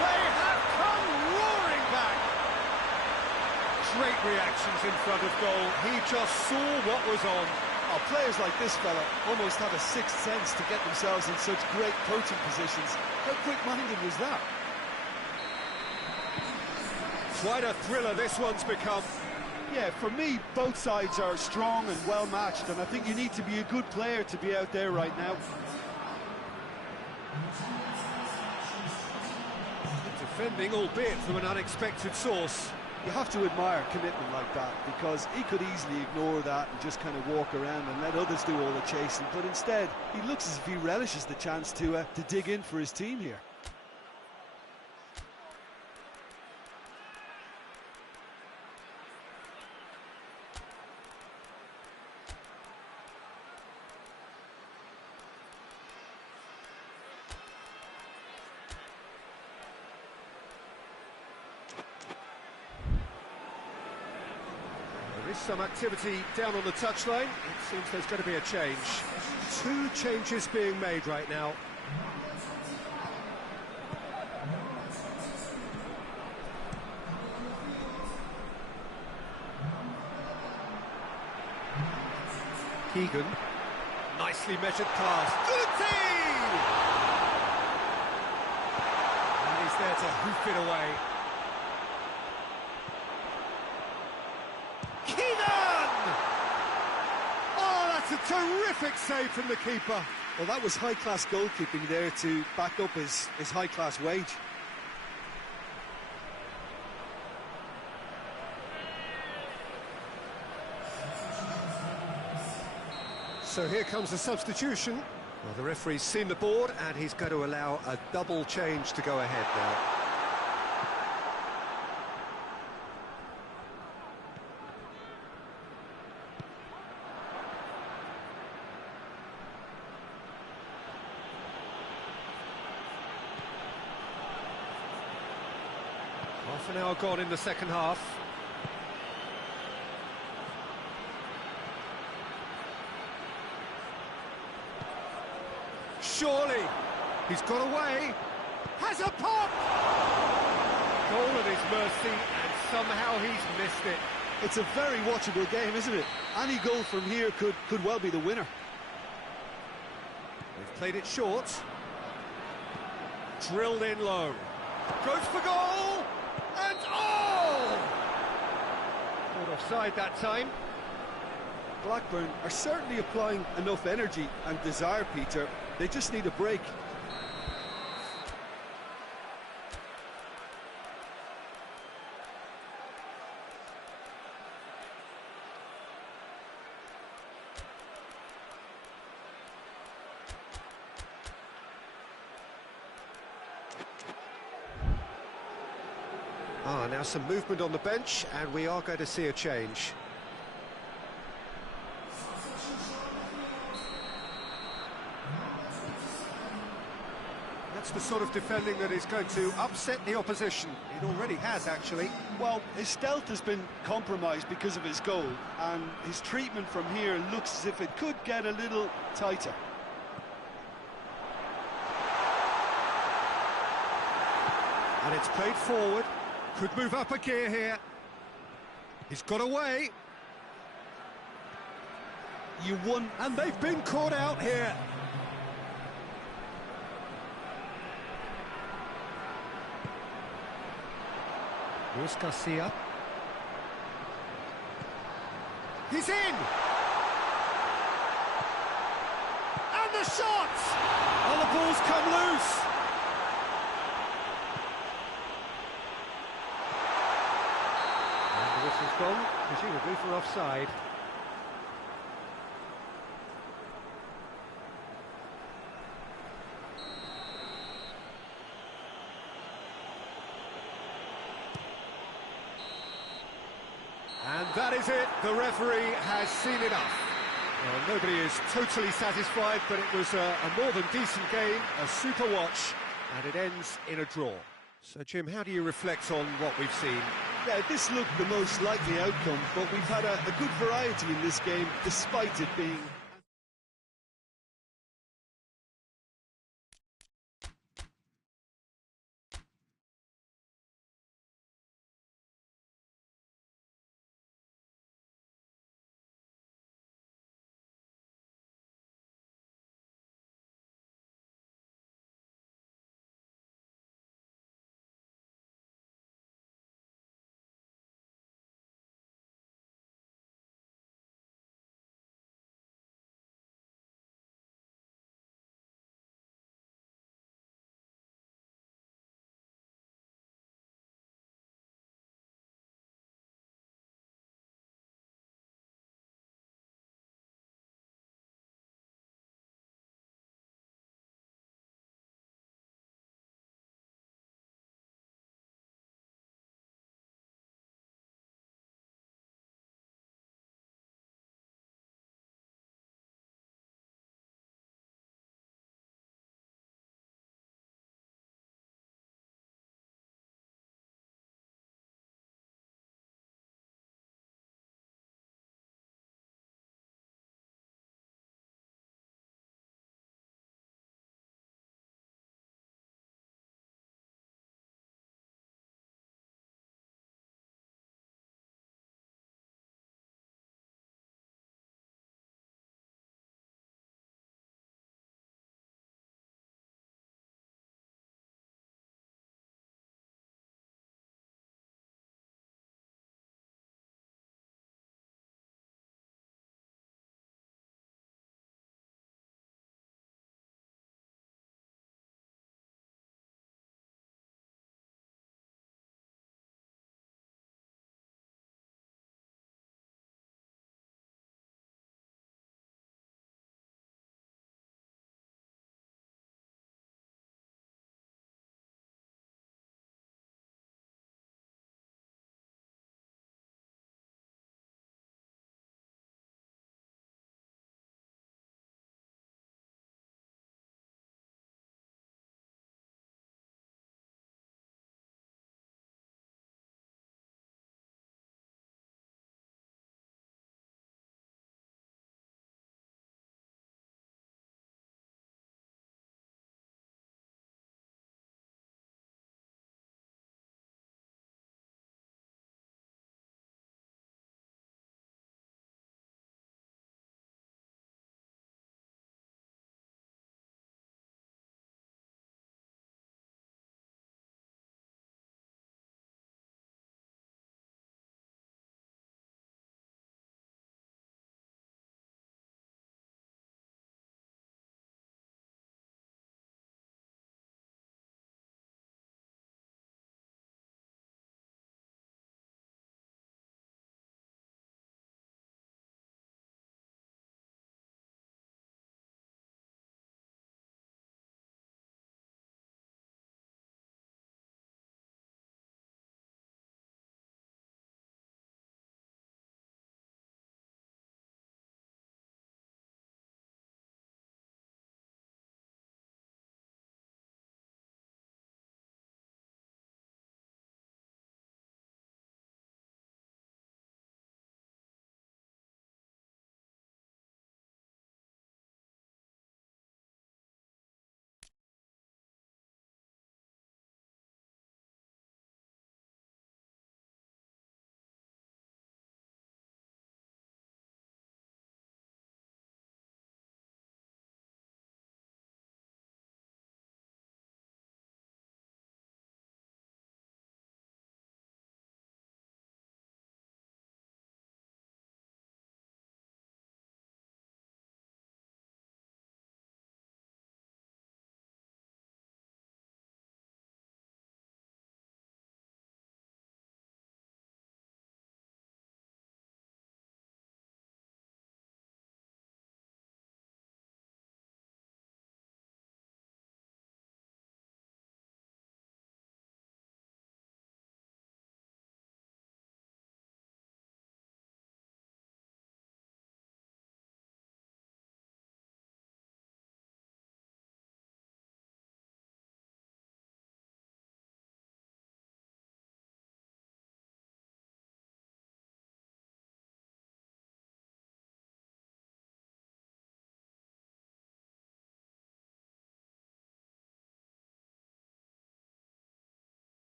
They have come roaring back! Great reactions in front of goal. He just saw what was on. Oh, players like this fella almost have a sixth sense to get themselves in such great coaching positions. How quick-minded was that? Quite a thriller this one's become. Yeah, for me, both sides are strong and well-matched, and I think you need to be a good player to be out there right now. Defending, albeit from an unexpected source. You have to admire commitment like that, because he could easily ignore that and just kind of walk around and let others do all the chasing, but instead, he looks as if he relishes the chance to dig in for his team here. There is some activity down on the touchline. It seems there's going to be a change. 2 changes being made right now. Keegan. Nicely measured pass. Guti! And he's there to hoof it away. Keegan! Oh, that's a Terrific save from the keeper. Well, that was high-class goalkeeping there to back up his high-class wage. So here comes the substitution. Well, the referee's seen the board and he's going to allow a double change to go ahead now. Half an hour gone in the second half. Surely, he's got away, has a pop! Goal at his mercy, and somehow he's missed it. It's a very watchable game, isn't it? Any goal from here could well be the winner. They've played it short. Drilled in low. Goes for goal! And oh! Caught offside that time. Blackburn are certainly applying enough energy and desire, Peter. They just need a break. Now some movement on the bench, and we are going to see a change. That's the sort of defending that is going to upset the opposition. It already has, actually. Well, his stealth has been compromised because of his goal, and his treatment from here looks as if it could get a little tighter. And it's played forward. Could move up a gear here. He's got away. You won, and they've been caught out here. Here's Garcia. He's in! And the shot! Oh, the ball's come loose! And the whistle's gone, presumably for offside. And that is it, the referee has seen enough. Well, nobody is totally satisfied, but it was a more than decent game, a super watch, and it ends in a draw. So, Jim, how do you reflect on what we've seen? Yeah, this looked the most likely outcome, but we've had a good variety in this game, despite it being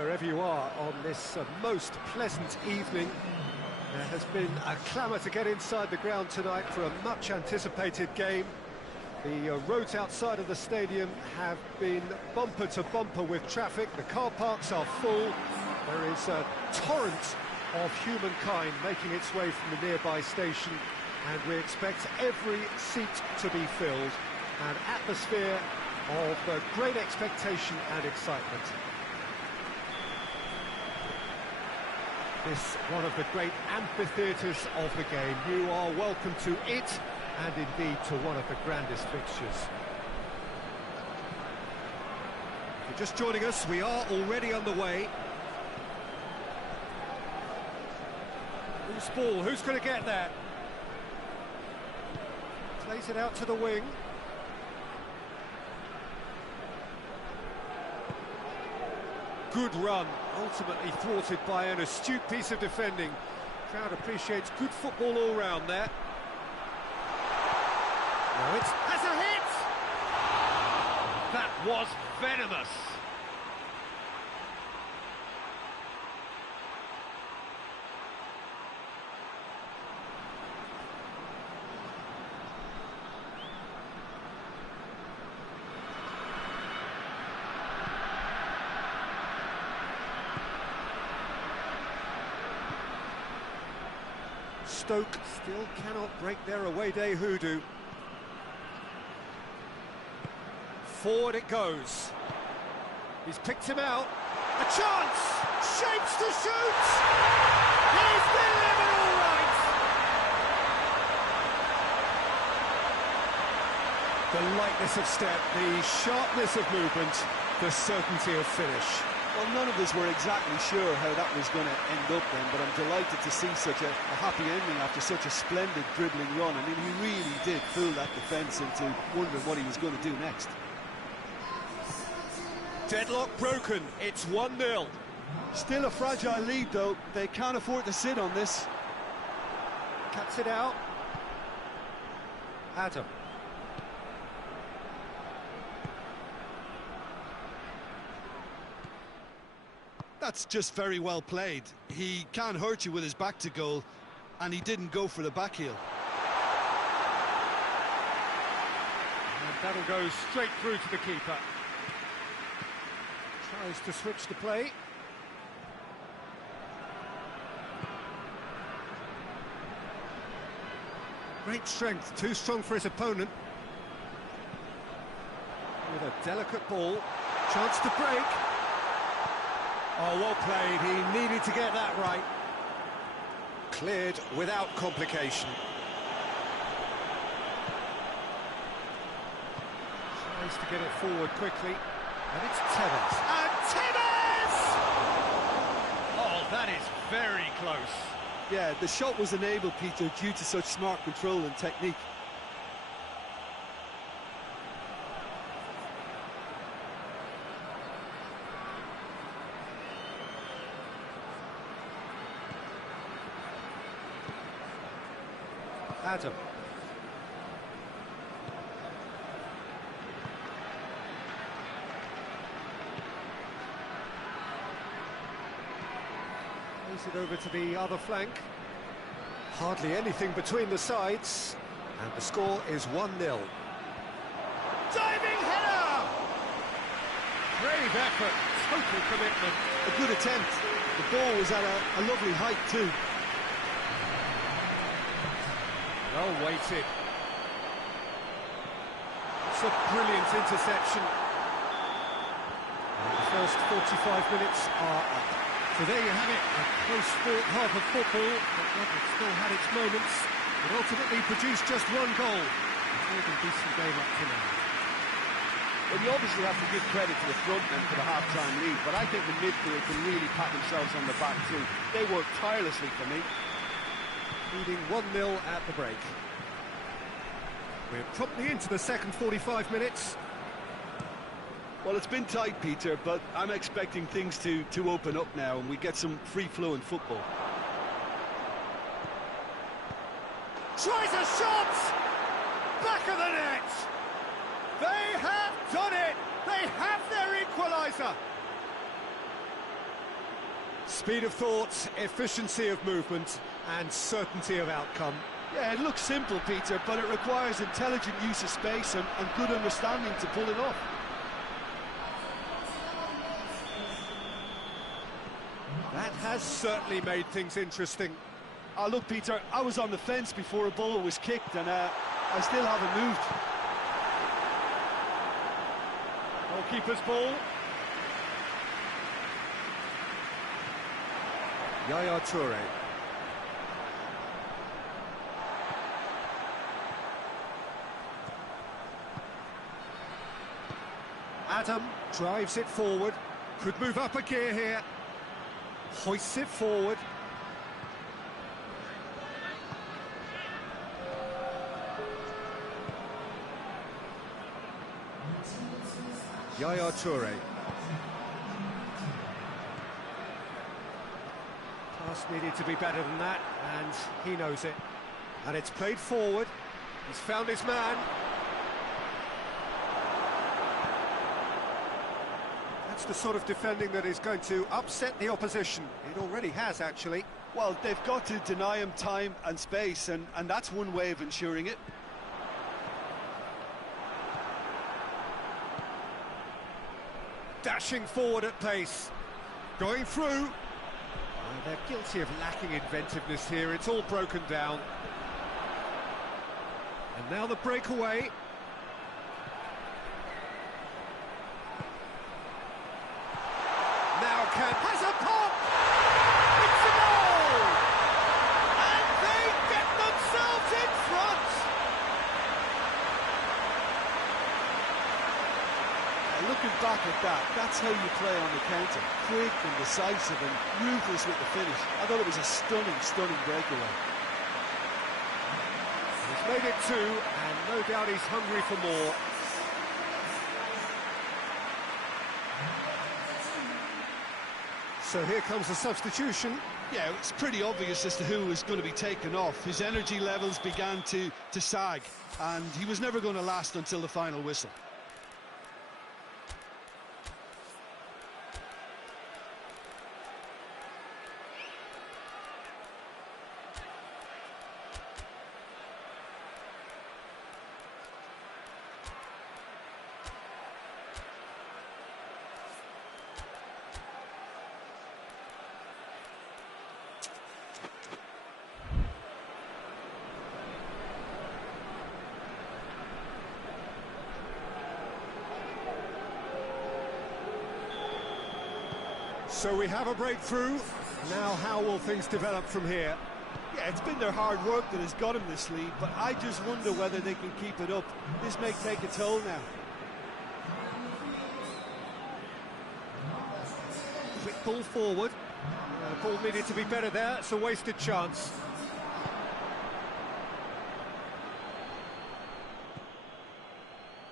wherever you are on this most pleasant evening. There has been a clamour to get inside the ground tonight for a much-anticipated game. The roads outside of the stadium have been bumper to bumper with traffic. The car parks are full. There is a torrent of humankind making its way from the nearby station, and we expect every seat to be filled. An atmosphere of great expectation and excitement. This one of the great amphitheatres of the game. You are welcome to it, and indeed to one of the grandest fixtures. If you're just joining us, we are already underway. Loose ball, who's going to get that? Plays it out to the wing. Good run, ultimately thwarted by an astute piece of defending. Crowd appreciates good football all round there. Now it's has a hit! That was venomous. Stoke still cannot break their away day hoodoo. Forward it goes. He's picked him out. A chance! Shapes to shoot! He's delivered all right! The lightness of step, the sharpness of movement, the certainty of finish. Well, none of us were exactly sure how that was going to end up then, but I'm delighted to see such a happy ending after such a splendid dribbling run. I mean, he really did fool that defence into wondering what he was going to do next. Deadlock broken, it's 1-0. Still a fragile lead, though. They can't afford to sit on this. Cuts it out. Adam. That's just very well played. He can't hurt you with his back to goal, and he didn't go for the back heel. And that'll go straight through to the keeper. Tries to switch the play. Great strength, too strong for his opponent. With a delicate ball, chance to break. Oh, well played, he needed to get that right. Cleared without complication. Tries to get it forward quickly, and it's Tevez. And Tevez! Oh, that is very close. Yeah, the shot was enabled, Peter, due to such smart control and technique. Adam. Plays it over to the other flank. Hardly anything between the sides, and the score is 1-0. Diving header! Brave effort, total commitment. A good attempt. The ball was at a lovely height too. Well weighted. It's a brilliant interception. And the first 45 minutes are up. So there you have it, a close-fought half of football, but it still had its moments. It ultimately produced just one goal. More than decent game up to now. Well, you obviously have to give credit to the front men for the half-time lead, but I think the midfield can really pat themselves on the back too. They worked tirelessly for me. Leading 1-0 at the break. We're promptly into the second 45 minutes. Well, it's been tight, Peter, but I'm expecting things to open up now and we get some free-flowing football. Tries a shot! Back of the net! They have done it! They have their equaliser! Speed of thought, efficiency of movement, and certainty of outcome. Yeah, it looks simple, Peter, but it requires intelligent use of space and good understanding to pull it off. That has certainly made things interesting. Oh, look, Peter, I was on the fence before a ball was kicked, and I still haven't moved. Goalkeeper's ball. Yaya Toure. Adam drives it forward. Could move up a gear here. Hoists it forward. Yaya Toure. Pass needed to be better than that, and he knows it. And it's played forward. He's found his man. That's the sort of defending that is going to upset the opposition. It already has, actually. Well, they've got to deny him time and space, and that's one way of ensuring it. Dashing forward at pace. Going through. Oh, they're guilty of lacking inventiveness here. It's all broken down. And now the breakaway. Now has a pop! It's a goal! And they get themselves in front! Looking back at that, that's how you play on the counter. Quick and decisive and ruthless with the finish. I thought it was a stunning breakaway. He's made it two, and no doubt he's hungry for more. So here comes the substitution. Yeah, it's pretty obvious as to who was going to be taken off. His energy levels began to sag, and he was never going to last until the final whistle. So we have a breakthrough. Now how will things develop from here? Yeah, it's been their hard work that has got him this lead, but I just wonder whether they can keep it up. This may take a toll now. Quick ball forward. Ball needed to be better there. It's a wasted chance.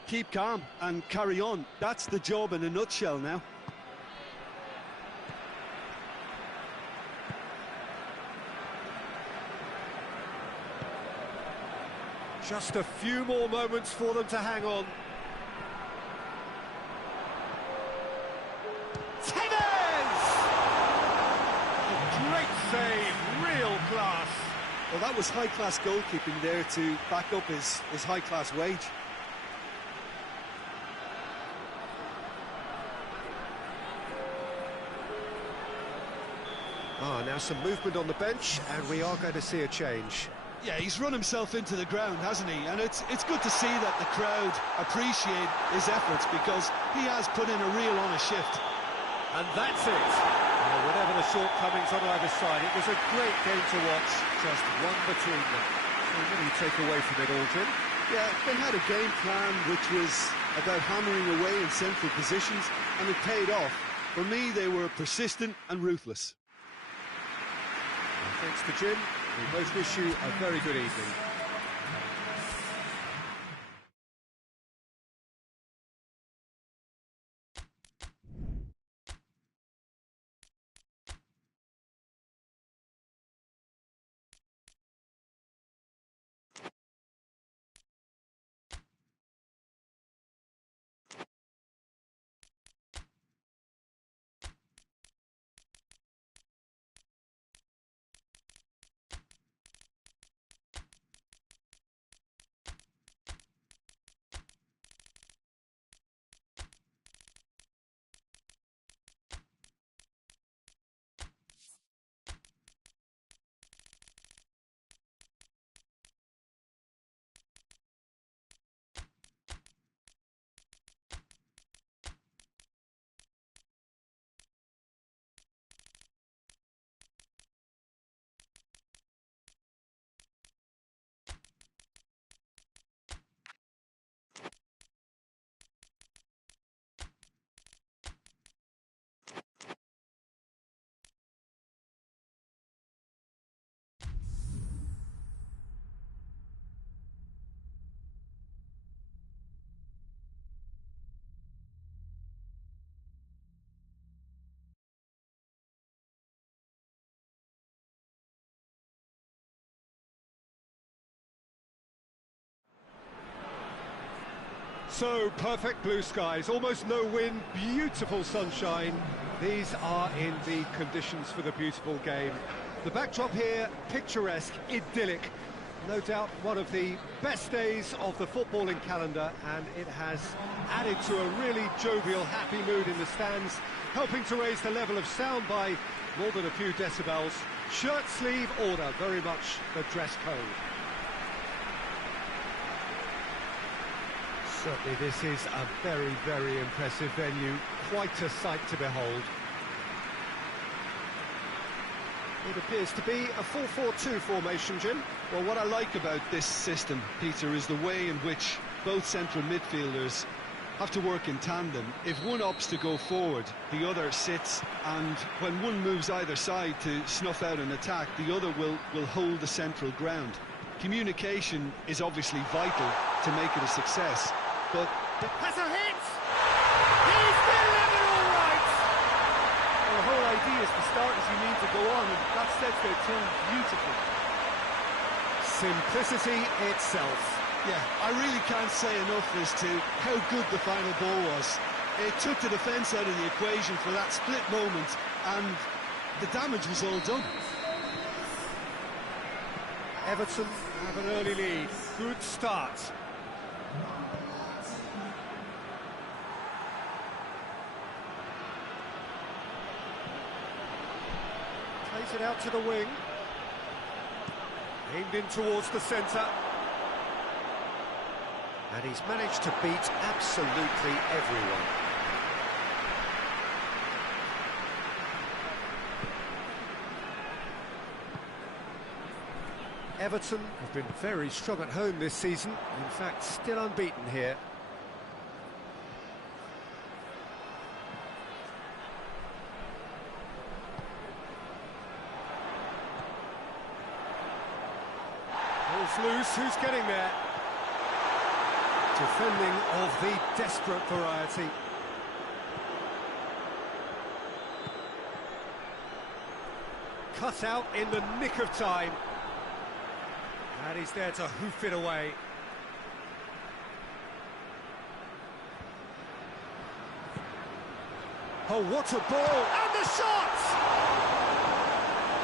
Keep calm and carry on. That's the job in a nutshell now. Just a few more moments for them to hang on. Tevez! Great save, real class. Well, that was high-class goalkeeping there to back up his high-class wage. Now some movement on the bench, and we are going to see a change. Yeah, he's run himself into the ground, hasn't he? And it's good to see that the crowd appreciate his efforts, because he has put in a real honest shift. And that's it. Whatever the shortcomings on either side, it was a great game to watch, just one between them. So what do you take away from it all, Jim? Yeah, they had a game plan which was about hammering away in central positions, and it paid off. For me, they were persistent and ruthless. Well, thanks to Jim. We both wish you a very good evening. So, perfect blue skies, almost no wind, beautiful sunshine. These are in the conditions for the beautiful game. The backdrop here, picturesque, idyllic. No doubt one of the best days of the footballing calendar, and it has added to a really jovial, happy mood in the stands, helping to raise the level of sound by more than a few decibels. Shirt sleeve order, very much the dress code. Certainly this is a very, very impressive venue, quite a sight to behold. It appears to be a 4-4-2 formation, Jim. Well, what I like about this system, Peter, is the way in which both central midfielders have to work in tandem. If one opts to go forward, the other sits, and when one moves either side to snuff out an attack, the other will hold the central ground. Communication is obviously vital to make it a success, but... Has a hit! He's delivered all right! Well, the whole idea is to start as you need to go on, and that sets their tone beautifully. Simplicity itself. Yeah, I really can't say enough as to how good the final ball was. It took the defence out of the equation for that split moment, and the damage was all done. Everton have an early lead. Good start. Plays it out to the wing. Aimed in towards the centre. And he's managed to beat absolutely everyone. Everton have been very strong at home this season. In fact, still unbeaten here. Ball's loose, who's getting there? Defending of the desperate variety. Cut out in the nick of time. And he's there to hoof it away. Oh, what a ball! And the shot!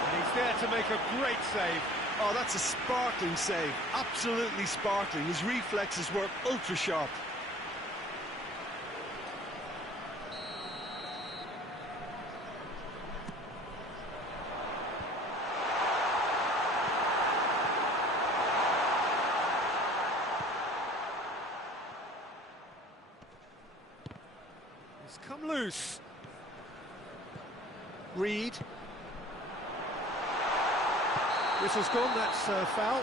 And he's there to make a great save. Oh, that's a sparkling save. Absolutely sparkling. His reflexes were ultra-sharp. He's come loose. Reed. Whistle's gone, that's foul.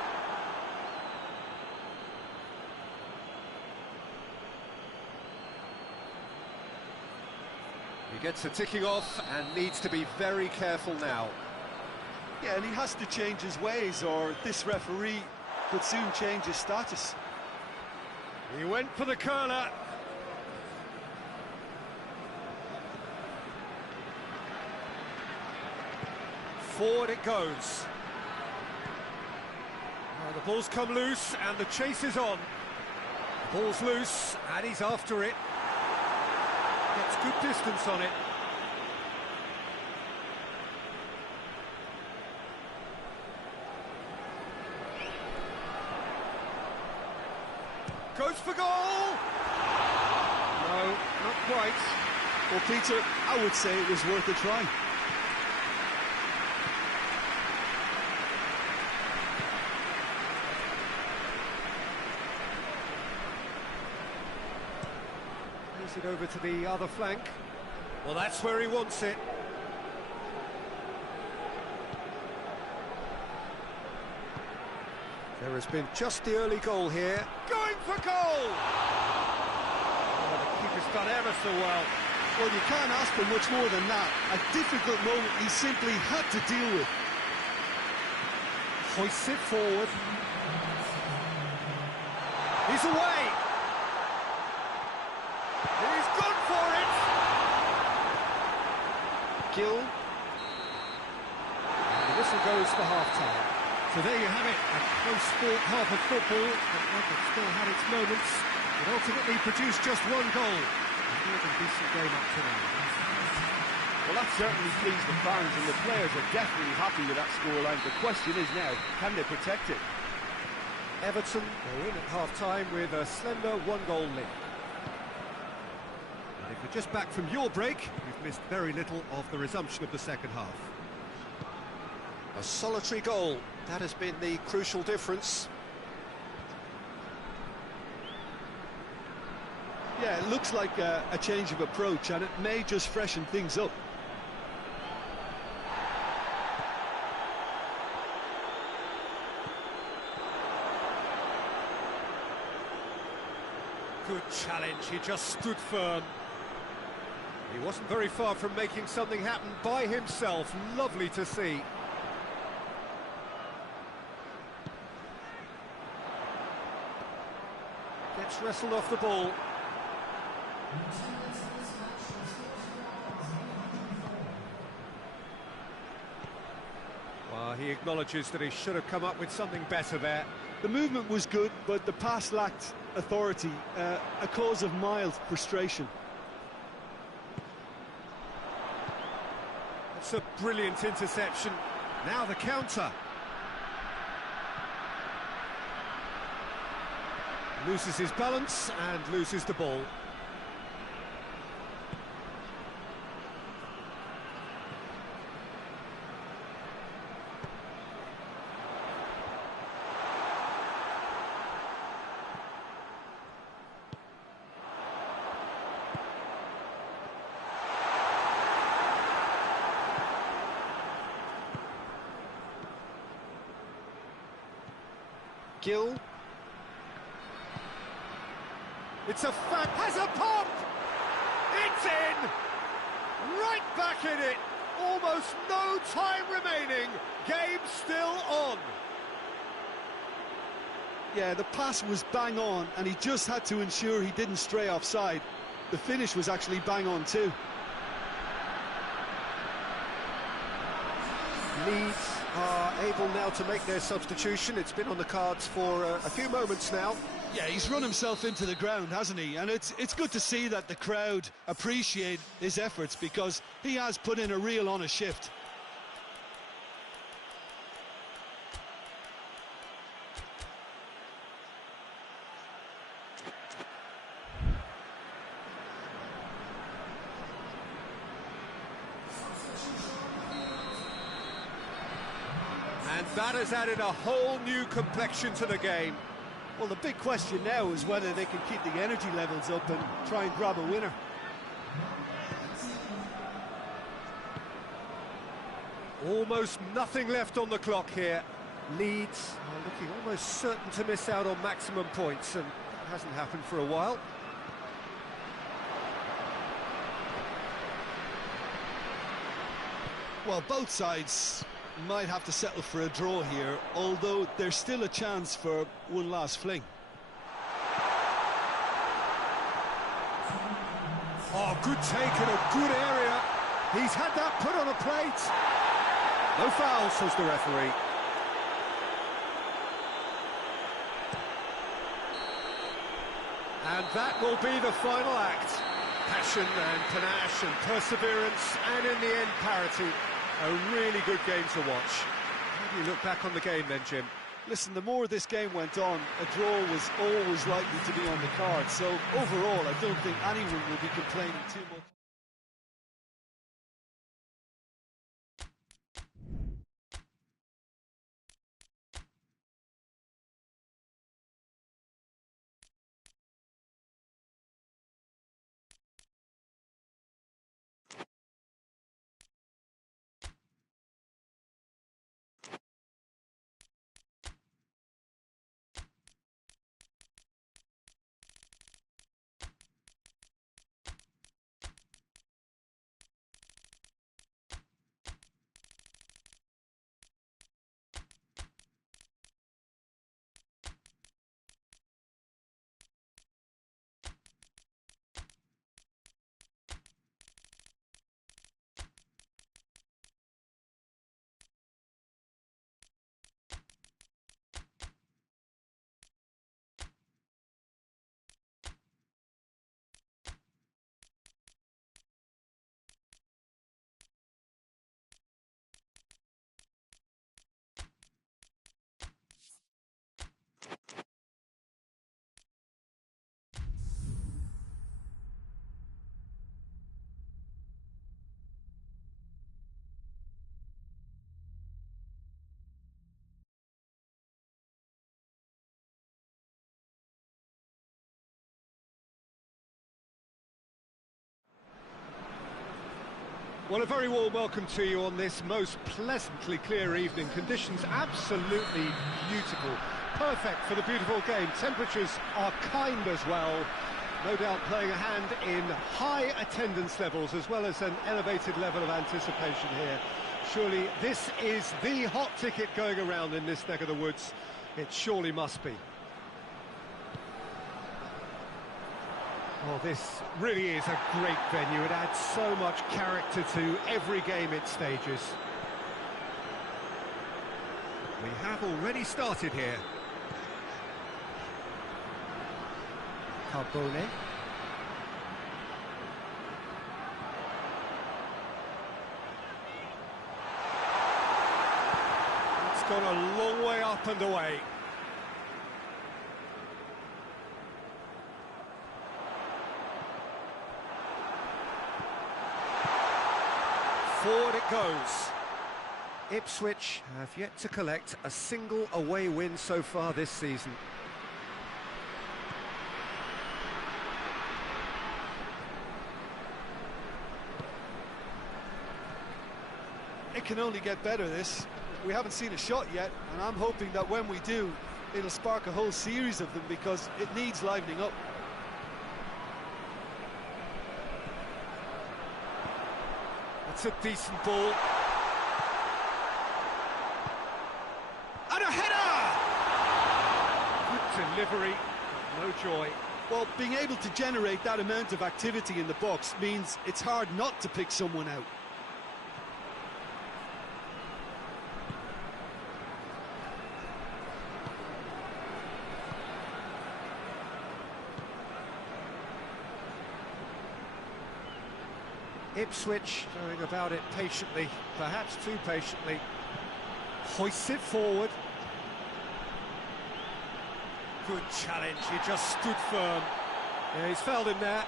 He gets a ticking off and needs to be very careful now. Yeah, and he has to change his ways, or this referee could soon change his status. He went for the curler. Forward it goes. The ball's come loose and the chase is on. The ball's loose and he's after it. Gets good distance on it. Goes for goal! No, not quite. Well, Peter, I would say it was worth a try. It over to the other flank. Well, that's where he wants it. There has been just the early goal here. Going for goal! Oh, the keeper's done ever so well. Well, you can't ask for much more than that. A difficult moment he simply had to deal with. Hoists it forward. He's away! He's gone for it! Gill. And the whistle goes for half-time. So there you have it, a close sport, half of football, but one that still had its moments. It ultimately produced just one goal. More than decent game up to now. Well, that certainly pleased the fans, and the players are definitely happy with that scoreline. The question is now, can they protect it? Everton are in at half-time with a slender one-goal lead. And if you're just back from your break, you've missed very little of the resumption of the second half. A solitary goal, that has been the crucial difference. Yeah, it looks like a change of approach, and it may just freshen things up. Good challenge, he just stood firm. He wasn't very far from making something happen by himself. Lovely to see. Gets wrestled off the ball. Well, he acknowledges that he should have come up with something better there. The movement was good, but the pass lacked authority, a cause of mild frustration. That's a brilliant interception. Now the counter. Loses his balance and loses the ball. Gill. It's a fact. Has a pop! It's in! Right back in it! Almost no time remaining. Game still on. Yeah, the pass was bang on, and he just had to ensure he didn't stray offside. The finish was actually bang on too. Leeds are able now to make their substitution. It's been on the cards for a few moments now. Yeah, he's run himself into the ground, hasn't he? And it's good to see that the crowd appreciate his efforts, because he has put in a real honest shift. And that has added a whole new complexion to the game. Well, the big question now is whether they can keep the energy levels up and try and grab a winner. Almost nothing left on the clock here. Leeds are looking almost certain to miss out on maximum points, and it hasn't happened for a while. Well, both sides might have to settle for a draw here, although there's still a chance for one last fling. Oh, good take in a good area. He's had that put on a plate. No foul, says the referee. And that will be the final act. Passion and panache and perseverance, and in the end, parity. A really good game to watch. How do you look back on the game then, Jim? Listen, the more this game went on, a draw was always likely to be on the card. So overall, I don't think anyone will be complaining too much. Well, a very warm welcome to you on this most pleasantly clear evening. Conditions absolutely beautiful. Perfect for the beautiful game. Temperatures are kind as well. No doubt playing a hand in high attendance levels as well as an elevated level of anticipation here. Surely this is the hot ticket going around in this neck of the woods. It surely must be. Oh, this really is a great venue. It adds so much character to every game it stages. We have already started here. Carbone. It's gone a long way up and away. Forward it goes. Ipswich have yet to collect a single away win so far this season. It can only get better, this. We haven't seen a shot yet, and I'm hoping that when we do, it'll spark a whole series of them because it needs livening up. That's a decent ball. And a header! Good delivery, no joy. Well, being able to generate that amount of activity in the box means it's hard not to pick someone out. Ipswich going about it patiently, perhaps too patiently. Hoists it forward. Good challenge, he just stood firm. Yeah, he's fouled him there.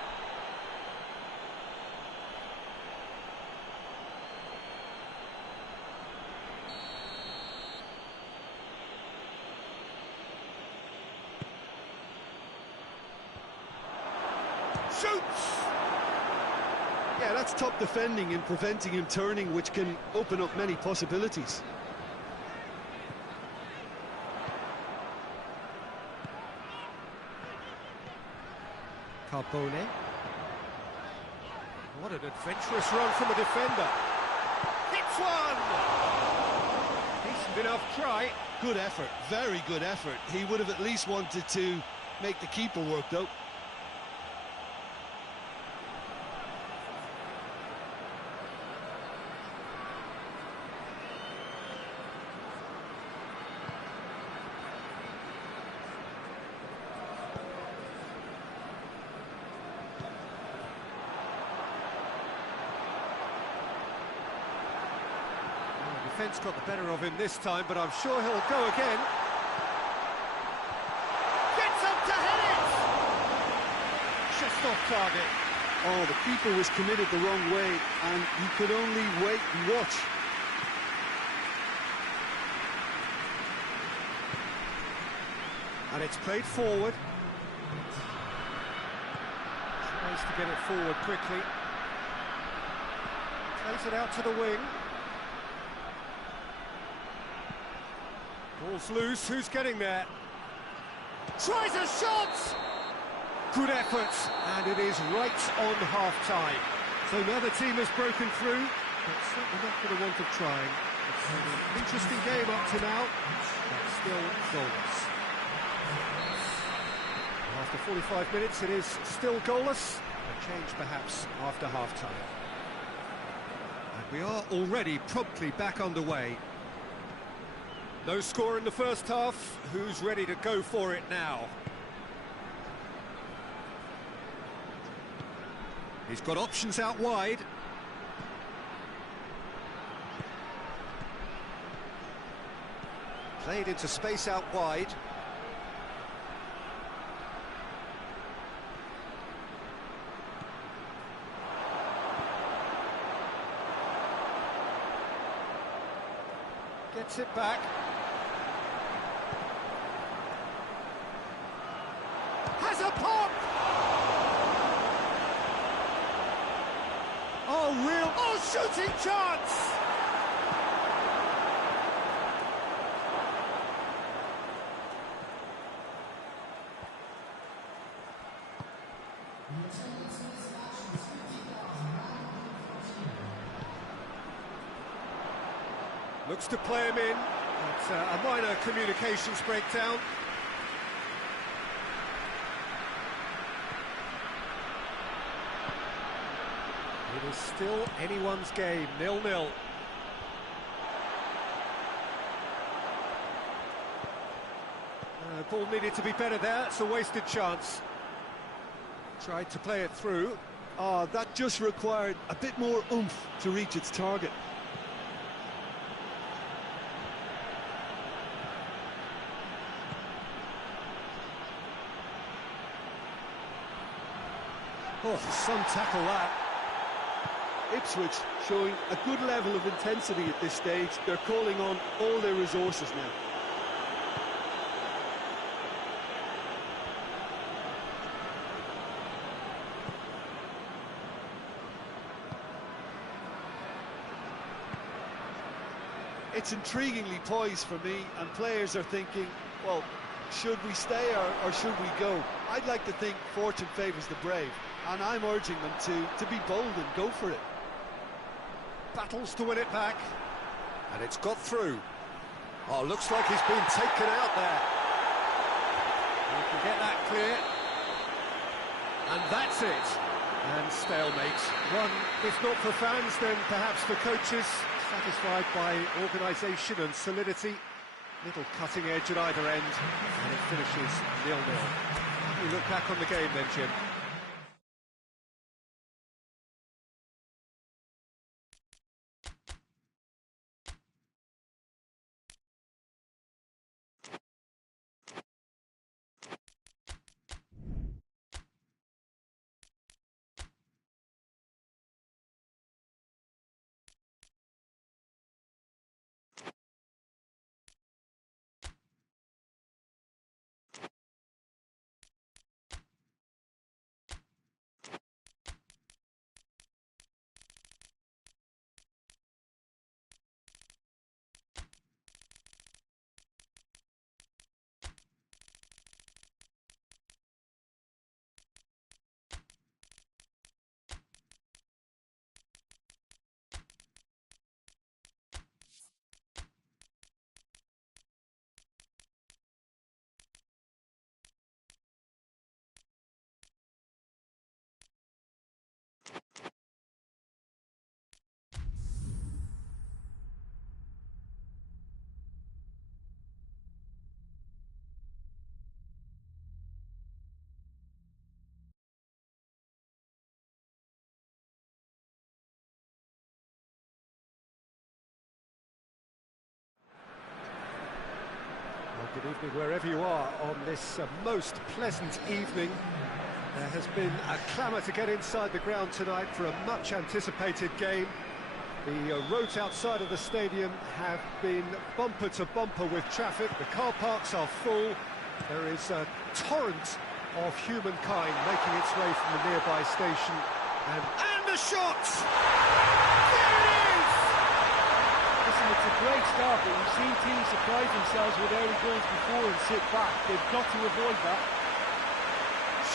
Shoots! Yeah, that's top defending and preventing him turning, which can open up many possibilities. Carbone. What an adventurous run from a defender. Hits one! Decent enough try. Good effort, very good effort. He would have at least wanted to make the keeper work, though. Defence got the better of him this time, but I'm sure he'll go again. Gets up to hit it! Just off target. Oh, the keeper was committed the wrong way, and you could only wait and watch. And it's played forward. Tries to get it forward quickly. Plays it out to the wing. Ball's loose, who's getting there? Tries a shot! Good effort, and it is right on half-time. So now the team has broken through, but certainly not for the want of trying. It's an interesting game up to now, but still goalless. After 45 minutes, it is still goalless. A change perhaps after half-time. And we are already promptly back underway. No score in the first half. Who's ready to go for it now? He's got options out wide. Played into space out wide. Gets it back. Has a pop! Oh, real Oh, shooting chance! Looks to play him in. It's a minor communications breakdown. It is still anyone's game, 0-0. Ball needed to be better there, it's a wasted chance. Tried to play it through. Oh, that just required a bit more oomph to reach its target. Oh, some tackle that. Ipswich showing a good level of intensity at this stage. They're calling on all their resources now. It's intriguingly poised for me, and players are thinking, well, should we stay or should we go? I'd like to think fortune favours the brave, and I'm urging them to be bold and go for it. Battles to win it back, and it's got through. Oh, looks like he's been taken out there. We can get that clear. And that's it. And stalemate. One, if not for fans, then perhaps for coaches, satisfied by organisation and solidity. Little cutting edge at either end, and it finishes 0-0. We look back on the game then, Jim. Good evening wherever you are on this most pleasant evening. There has been a clamour to get inside the ground tonight for a much-anticipated game. The roads outside of the stadium have been bumper to bumper with traffic. The car parks are full. There is a torrent of humankind making its way from the nearby station. And the shots! There it is! Listen, it's a great start, but we've seen teams surprise themselves with early goals before and sit back. They've got to avoid that.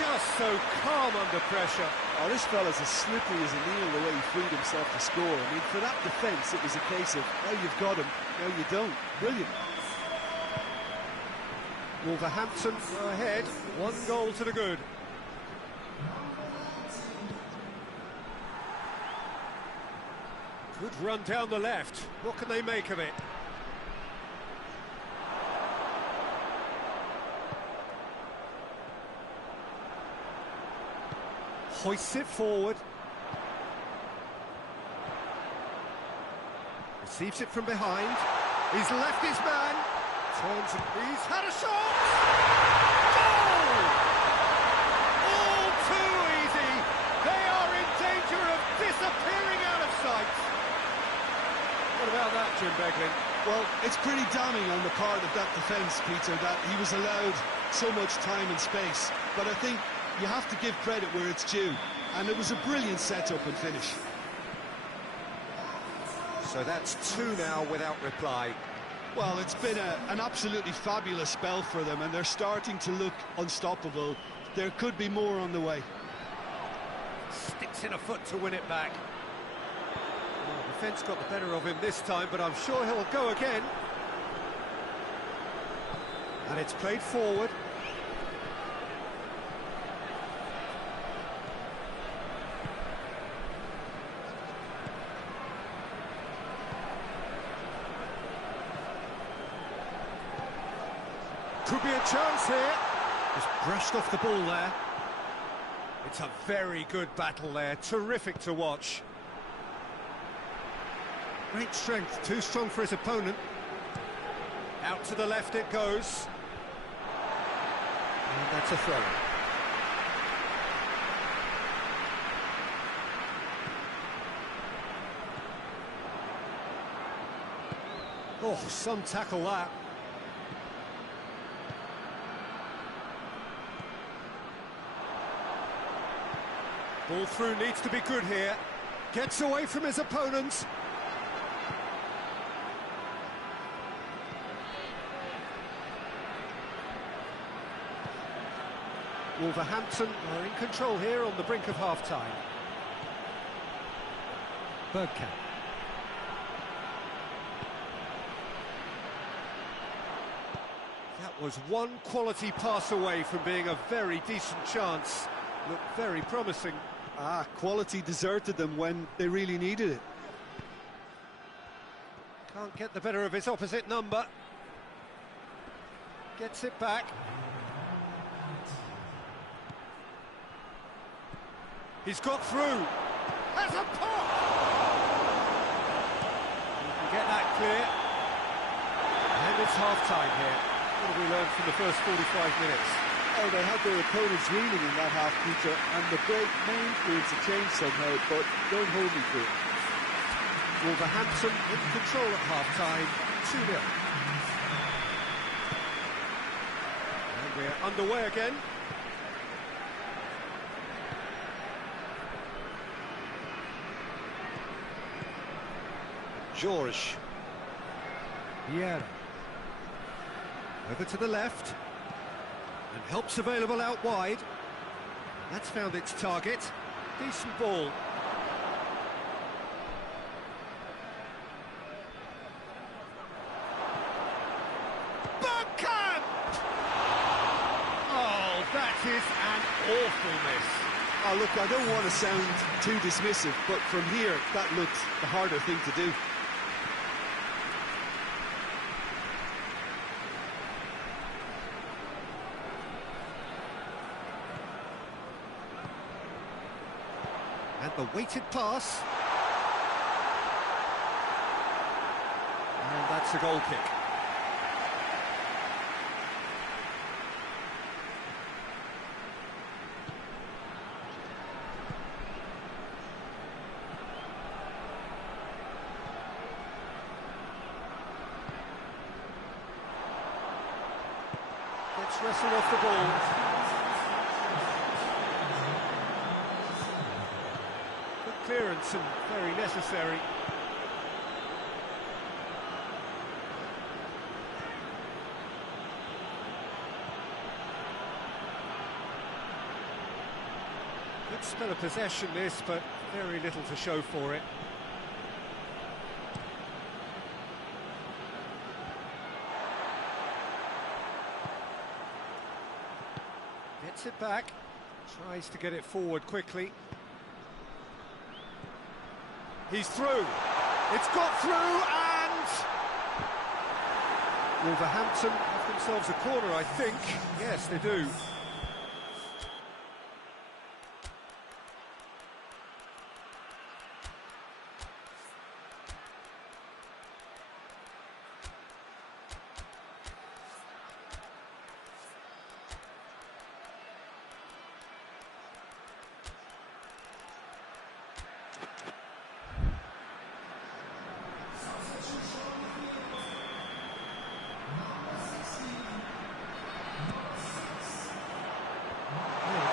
Just so calm under pressure. Oh, this fella's as slippery as a needle the way he freed himself to score. I mean, for that defence, it was a case of, now you've got him, now you don't. Brilliant. Wolverhampton are ahead, 1 goal to the good. Good run down the left. What can they make of it? Hoists it forward. Receives it from behind. He's left his man. Turns and he's had a shot! Goal! All too easy. They are in danger of disappearing out of sight. What about that, Jim Beglin? Well, it's pretty damning on the part of that defence, Peter, that he was allowed so much time and space. But I think you have to give credit where it's due, and it was a brilliant set-up and finish. So that's 2 now without reply. Well, it's been an absolutely fabulous spell for them, and they're starting to look unstoppable. There could be more on the way. Sticks in a foot to win it back. Well, defence got the better of him this time, but I'm sure he'll go again. And it's played forward. Could be a chance here. Just brushed off the ball there. It's a very good battle there. Terrific to watch. Great strength. Too strong for his opponent. Out to the left it goes. And that's a throw. Oh, some tackle that. Ball through needs to be good here. Gets away from his opponents. Wolverhampton are in control here on the brink of half-time. Bergkamp. That was one quality pass away from being a very decent chance. Looked very promising. Quality deserted them when they really needed it. Can't get the better of his opposite number. Gets it back. He's got through. Has a pop! You can get that clear. And it's half-time here. What have we learned from the first 45 minutes? Oh, they had their opponents reeling in that half, Peter, and the break may influence a change somehow, but don't hold me to it. Wolverhampton in control at half-time, 2-0. And we're underway again. George. Vieira. Over to the left. And help's available out wide. That's found its target. Decent ball. Bergkamp! Oh, that is an awful miss. Oh, look, I don't want to sound too dismissive, but from here, that looked the harder thing to do. And the weighted pass. And that's a goal kick. Gets wrestled off the ball. Clearance and very necessary. Good spell of possession this, but very little to show for it. Gets it back, tries to get it forward quickly. He's through. It's got through, and Wolverhampton have themselves a corner, I think. Yes, they do.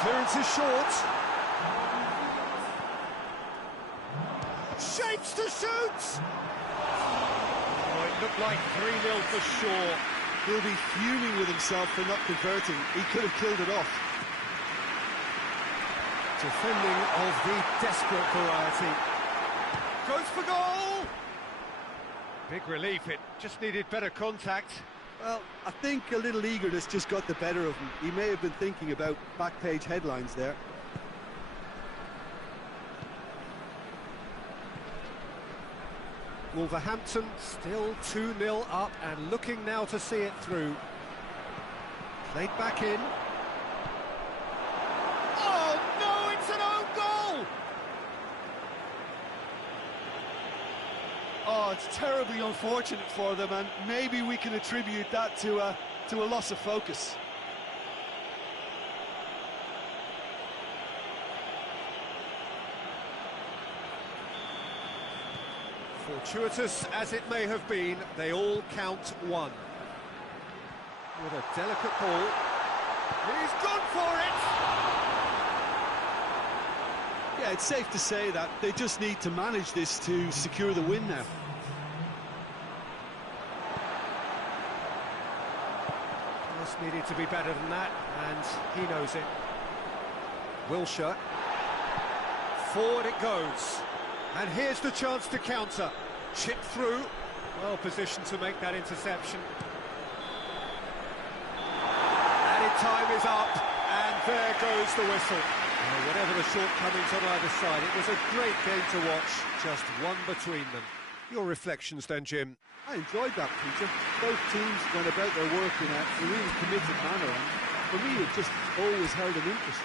Clearance is short. Shapes to shoot! looked like 3-0 for sure. He'll be fuming with himself for not converting. He could have killed it off. Defending of the desperate variety. Goes for goal! Big relief, it just needed better contact. Well, I think a little eagerness just got the better of him. He may have been thinking about back-page headlines there. Wolverhampton still 2-0 up and looking now to see it through. Played back in. Oh no, it's an own goal! Oh, it's terribly unfortunate for them, and maybe we can attribute that to a loss of focus. Fortuitous as it may have been, they all count one. With a delicate ball. He's gone for it! Yeah, it's safe to say that they just need to manage this to secure the win now. Just needed to be better than that, and he knows it. Wilshere. Forward it goes. And here's the chance to counter. Chip through. Well positioned to make that interception. Added time is up, and there goes the whistle. Well, whatever the shortcomings on either side, it was a great game to watch. Just one between them. Your reflections then, Jim? I enjoyed that, Peter. Both teams went about their work in a really committed manner, and for me it just always held an interest.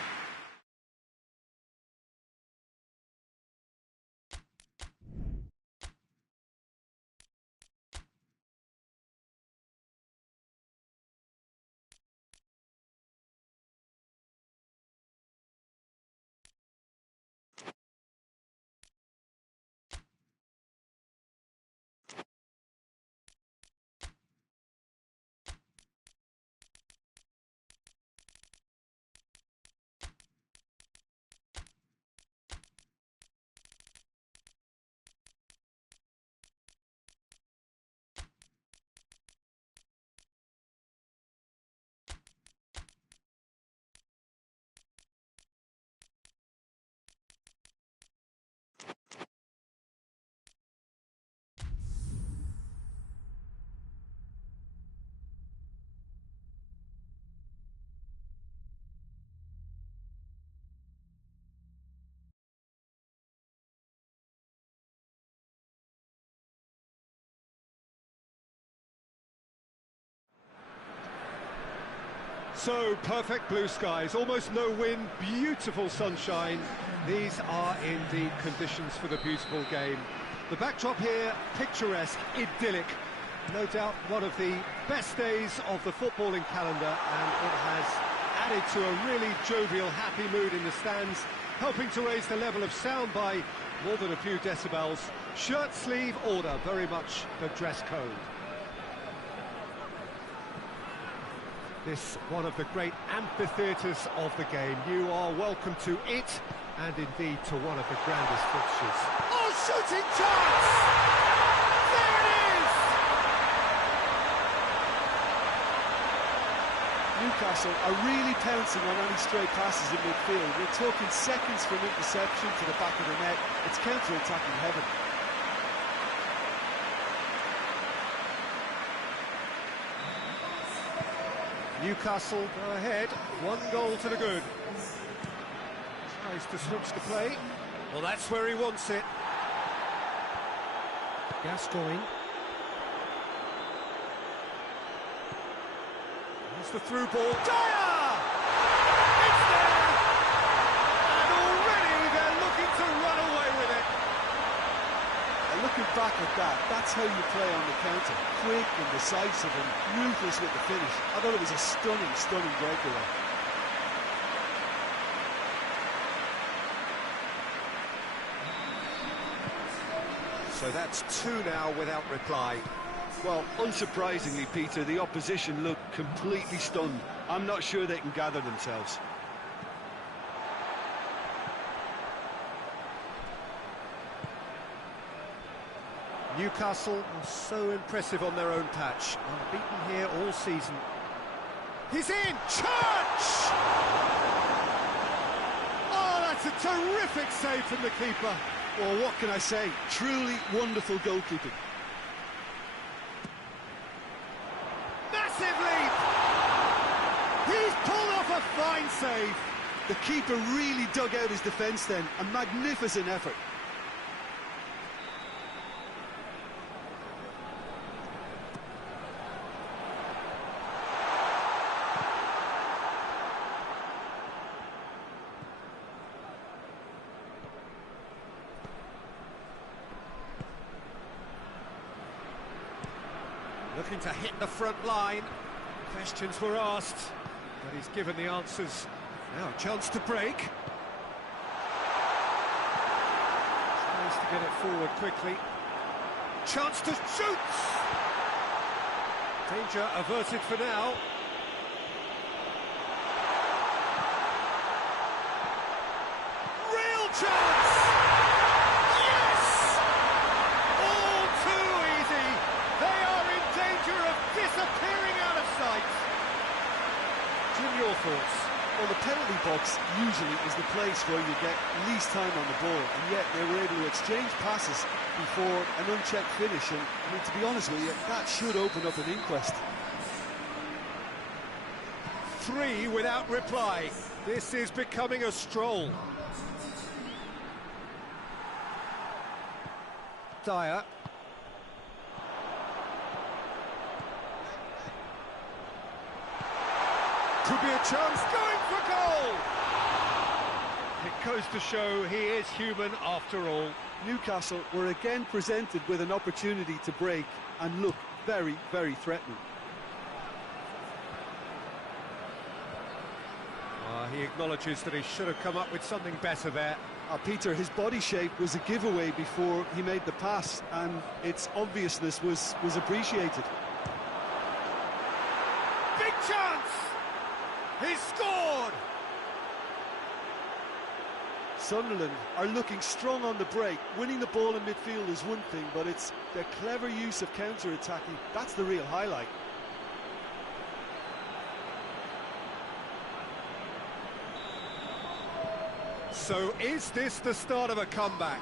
So, perfect blue skies, almost no wind, beautiful sunshine. These are indeed conditions for the beautiful game. The backdrop here, picturesque, idyllic. No doubt one of the best days of the footballing calendar, and it has added to a really jovial, happy mood in the stands, helping to raise the level of sound by more than a few decibels. Shirt sleeve order, very much the dress code. This one of the great amphitheatres of the game. You are welcome to it, and indeed to one of the grandest fixtures. Oh, shooting chance! There it is! Newcastle are really pouncing on any stray passes in midfield. We're talking seconds from interception to the back of the net. It's counter-attacking heaven. Newcastle go ahead, 1 goal to the good. Tries to switch the play. Well, that's where he wants it. Gascoigne. Here's the through ball. Dyer! It's there! And already they're looking to run away with it. And looking back at that, that's how you play on the counter. Quick and decisive and ruthless with the finish. I thought it was a stunning, stunning breakaway. So that's 2 now without reply. Well, unsurprisingly, Peter, the opposition look completely stunned. I'm not sure they can gather themselves. Newcastle are so impressive on their own patch, unbeaten here all season. He's in! Church! Oh, that's a terrific save from the keeper. Well, what can I say? Truly wonderful goalkeeping. Massive leap! He's pulled off a fine save. The keeper really dug out his defence then. A magnificent effort. Looking to hit the front line. Questions were asked, but he's given the answers. Now a chance to break. Tries to get it forward quickly. Chance to shoot! Danger averted for now. Real chance! Yes! All too easy. They are in danger of disappearing out of sight. Jim, your thoughts? Well, the penalty box usually is the place where you get least time on the ball, and yet they were able to exchange passes before an unchecked finish, and I mean, to be honest with you, that should open up an inquest. 3 without reply. This is becoming a stroll. Dyer. Could be a chance, going for goal! It goes to show he is human after all. Newcastle were again presented with an opportunity to break and look very, very threatening. He acknowledges that he should have come up with something better there. Peter, his body shape was a giveaway before he made the pass, and its obviousness was appreciated. Big chance! He's scored! Sunderland are looking strong on the break. Winning the ball in midfield is one thing, but it's their clever use of counter-attacking. That's the real highlight. So is this the start of a comeback?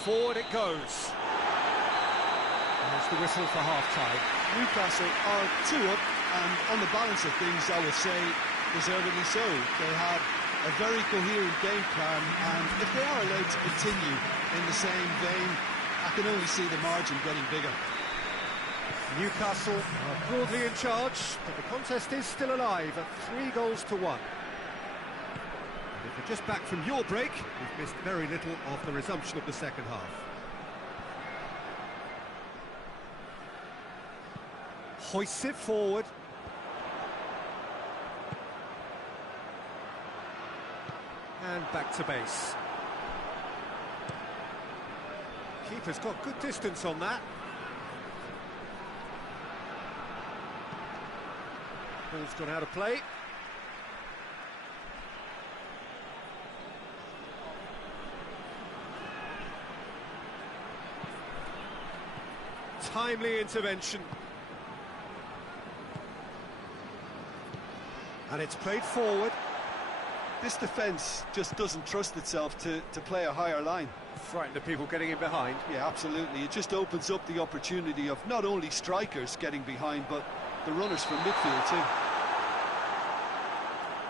Forward it goes. There's the whistle for half-time. Newcastle are 2 up, and on the balance of things, I would say, deservedly so. They had a very coherent game plan, and if they are allowed to continue in the same vein, I can only see the margin getting bigger. Newcastle are broadly in charge, but the contest is still alive at 3-1. And if you're just back from your break, you've missed very little of the resumption of the second half. Hoists it forward. And back to base. Keeper's got good distance on that. Ball's gone out of play. Timely intervention. And it's played forward. This defence just doesn't trust itself to play a higher line. Frightened of people getting in behind. Yeah, absolutely. It just opens up the opportunity of not only strikers getting behind, but the runners from midfield too.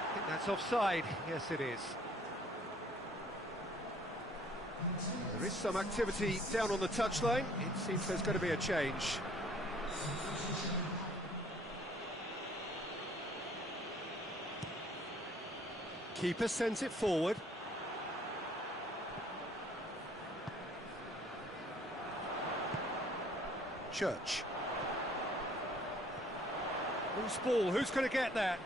I think that's offside. Yes, it is. There is some activity down on the touchline. It seems there's going to be a change. Keeper sends it forward. Church. Loose ball, who's going to get that?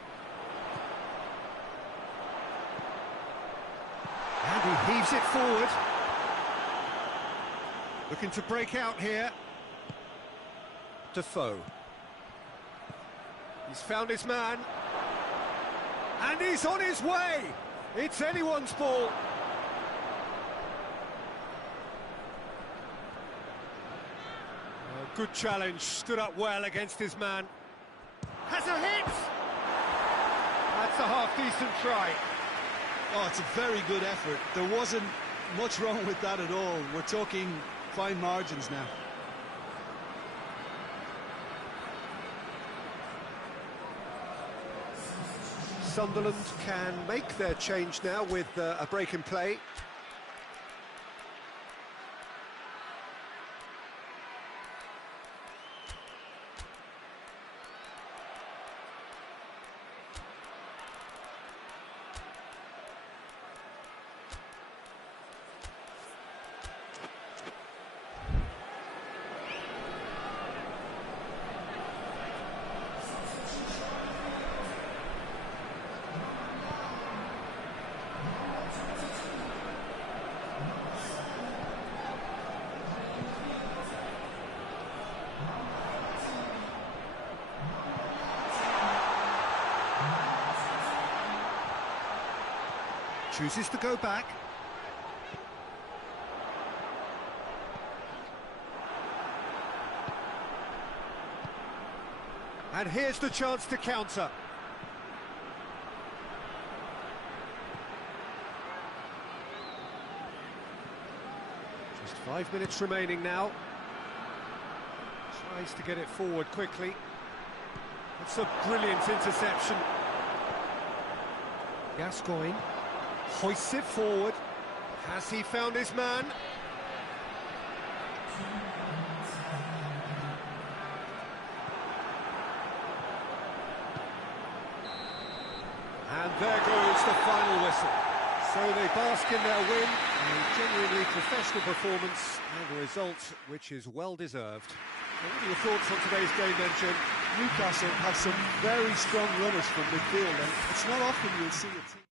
And he heaves it forward. Looking to break out here. Defoe. He's found his man. And he's on his way! It's anyone's ball. Good challenge, stood up well against his man. Has a hit! That's a half-decent try. Oh, it's a very good effort. There wasn't much wrong with that at all. We're talking fine margins now. Sunderland can make their change now with a break in play. Chooses to go back. And here's the chance to counter. Just 5 minutes remaining now. Tries to get it forward quickly. It's a brilliant interception. Gascoigne hoists it forward. Has he found his man? And there goes the final whistle. So they bask in their win, a genuinely professional performance and a result which is well deserved. What are your thoughts on today's game then, Jim? Newcastle have some very strong runners from midfield, and it's not often you'll see a team.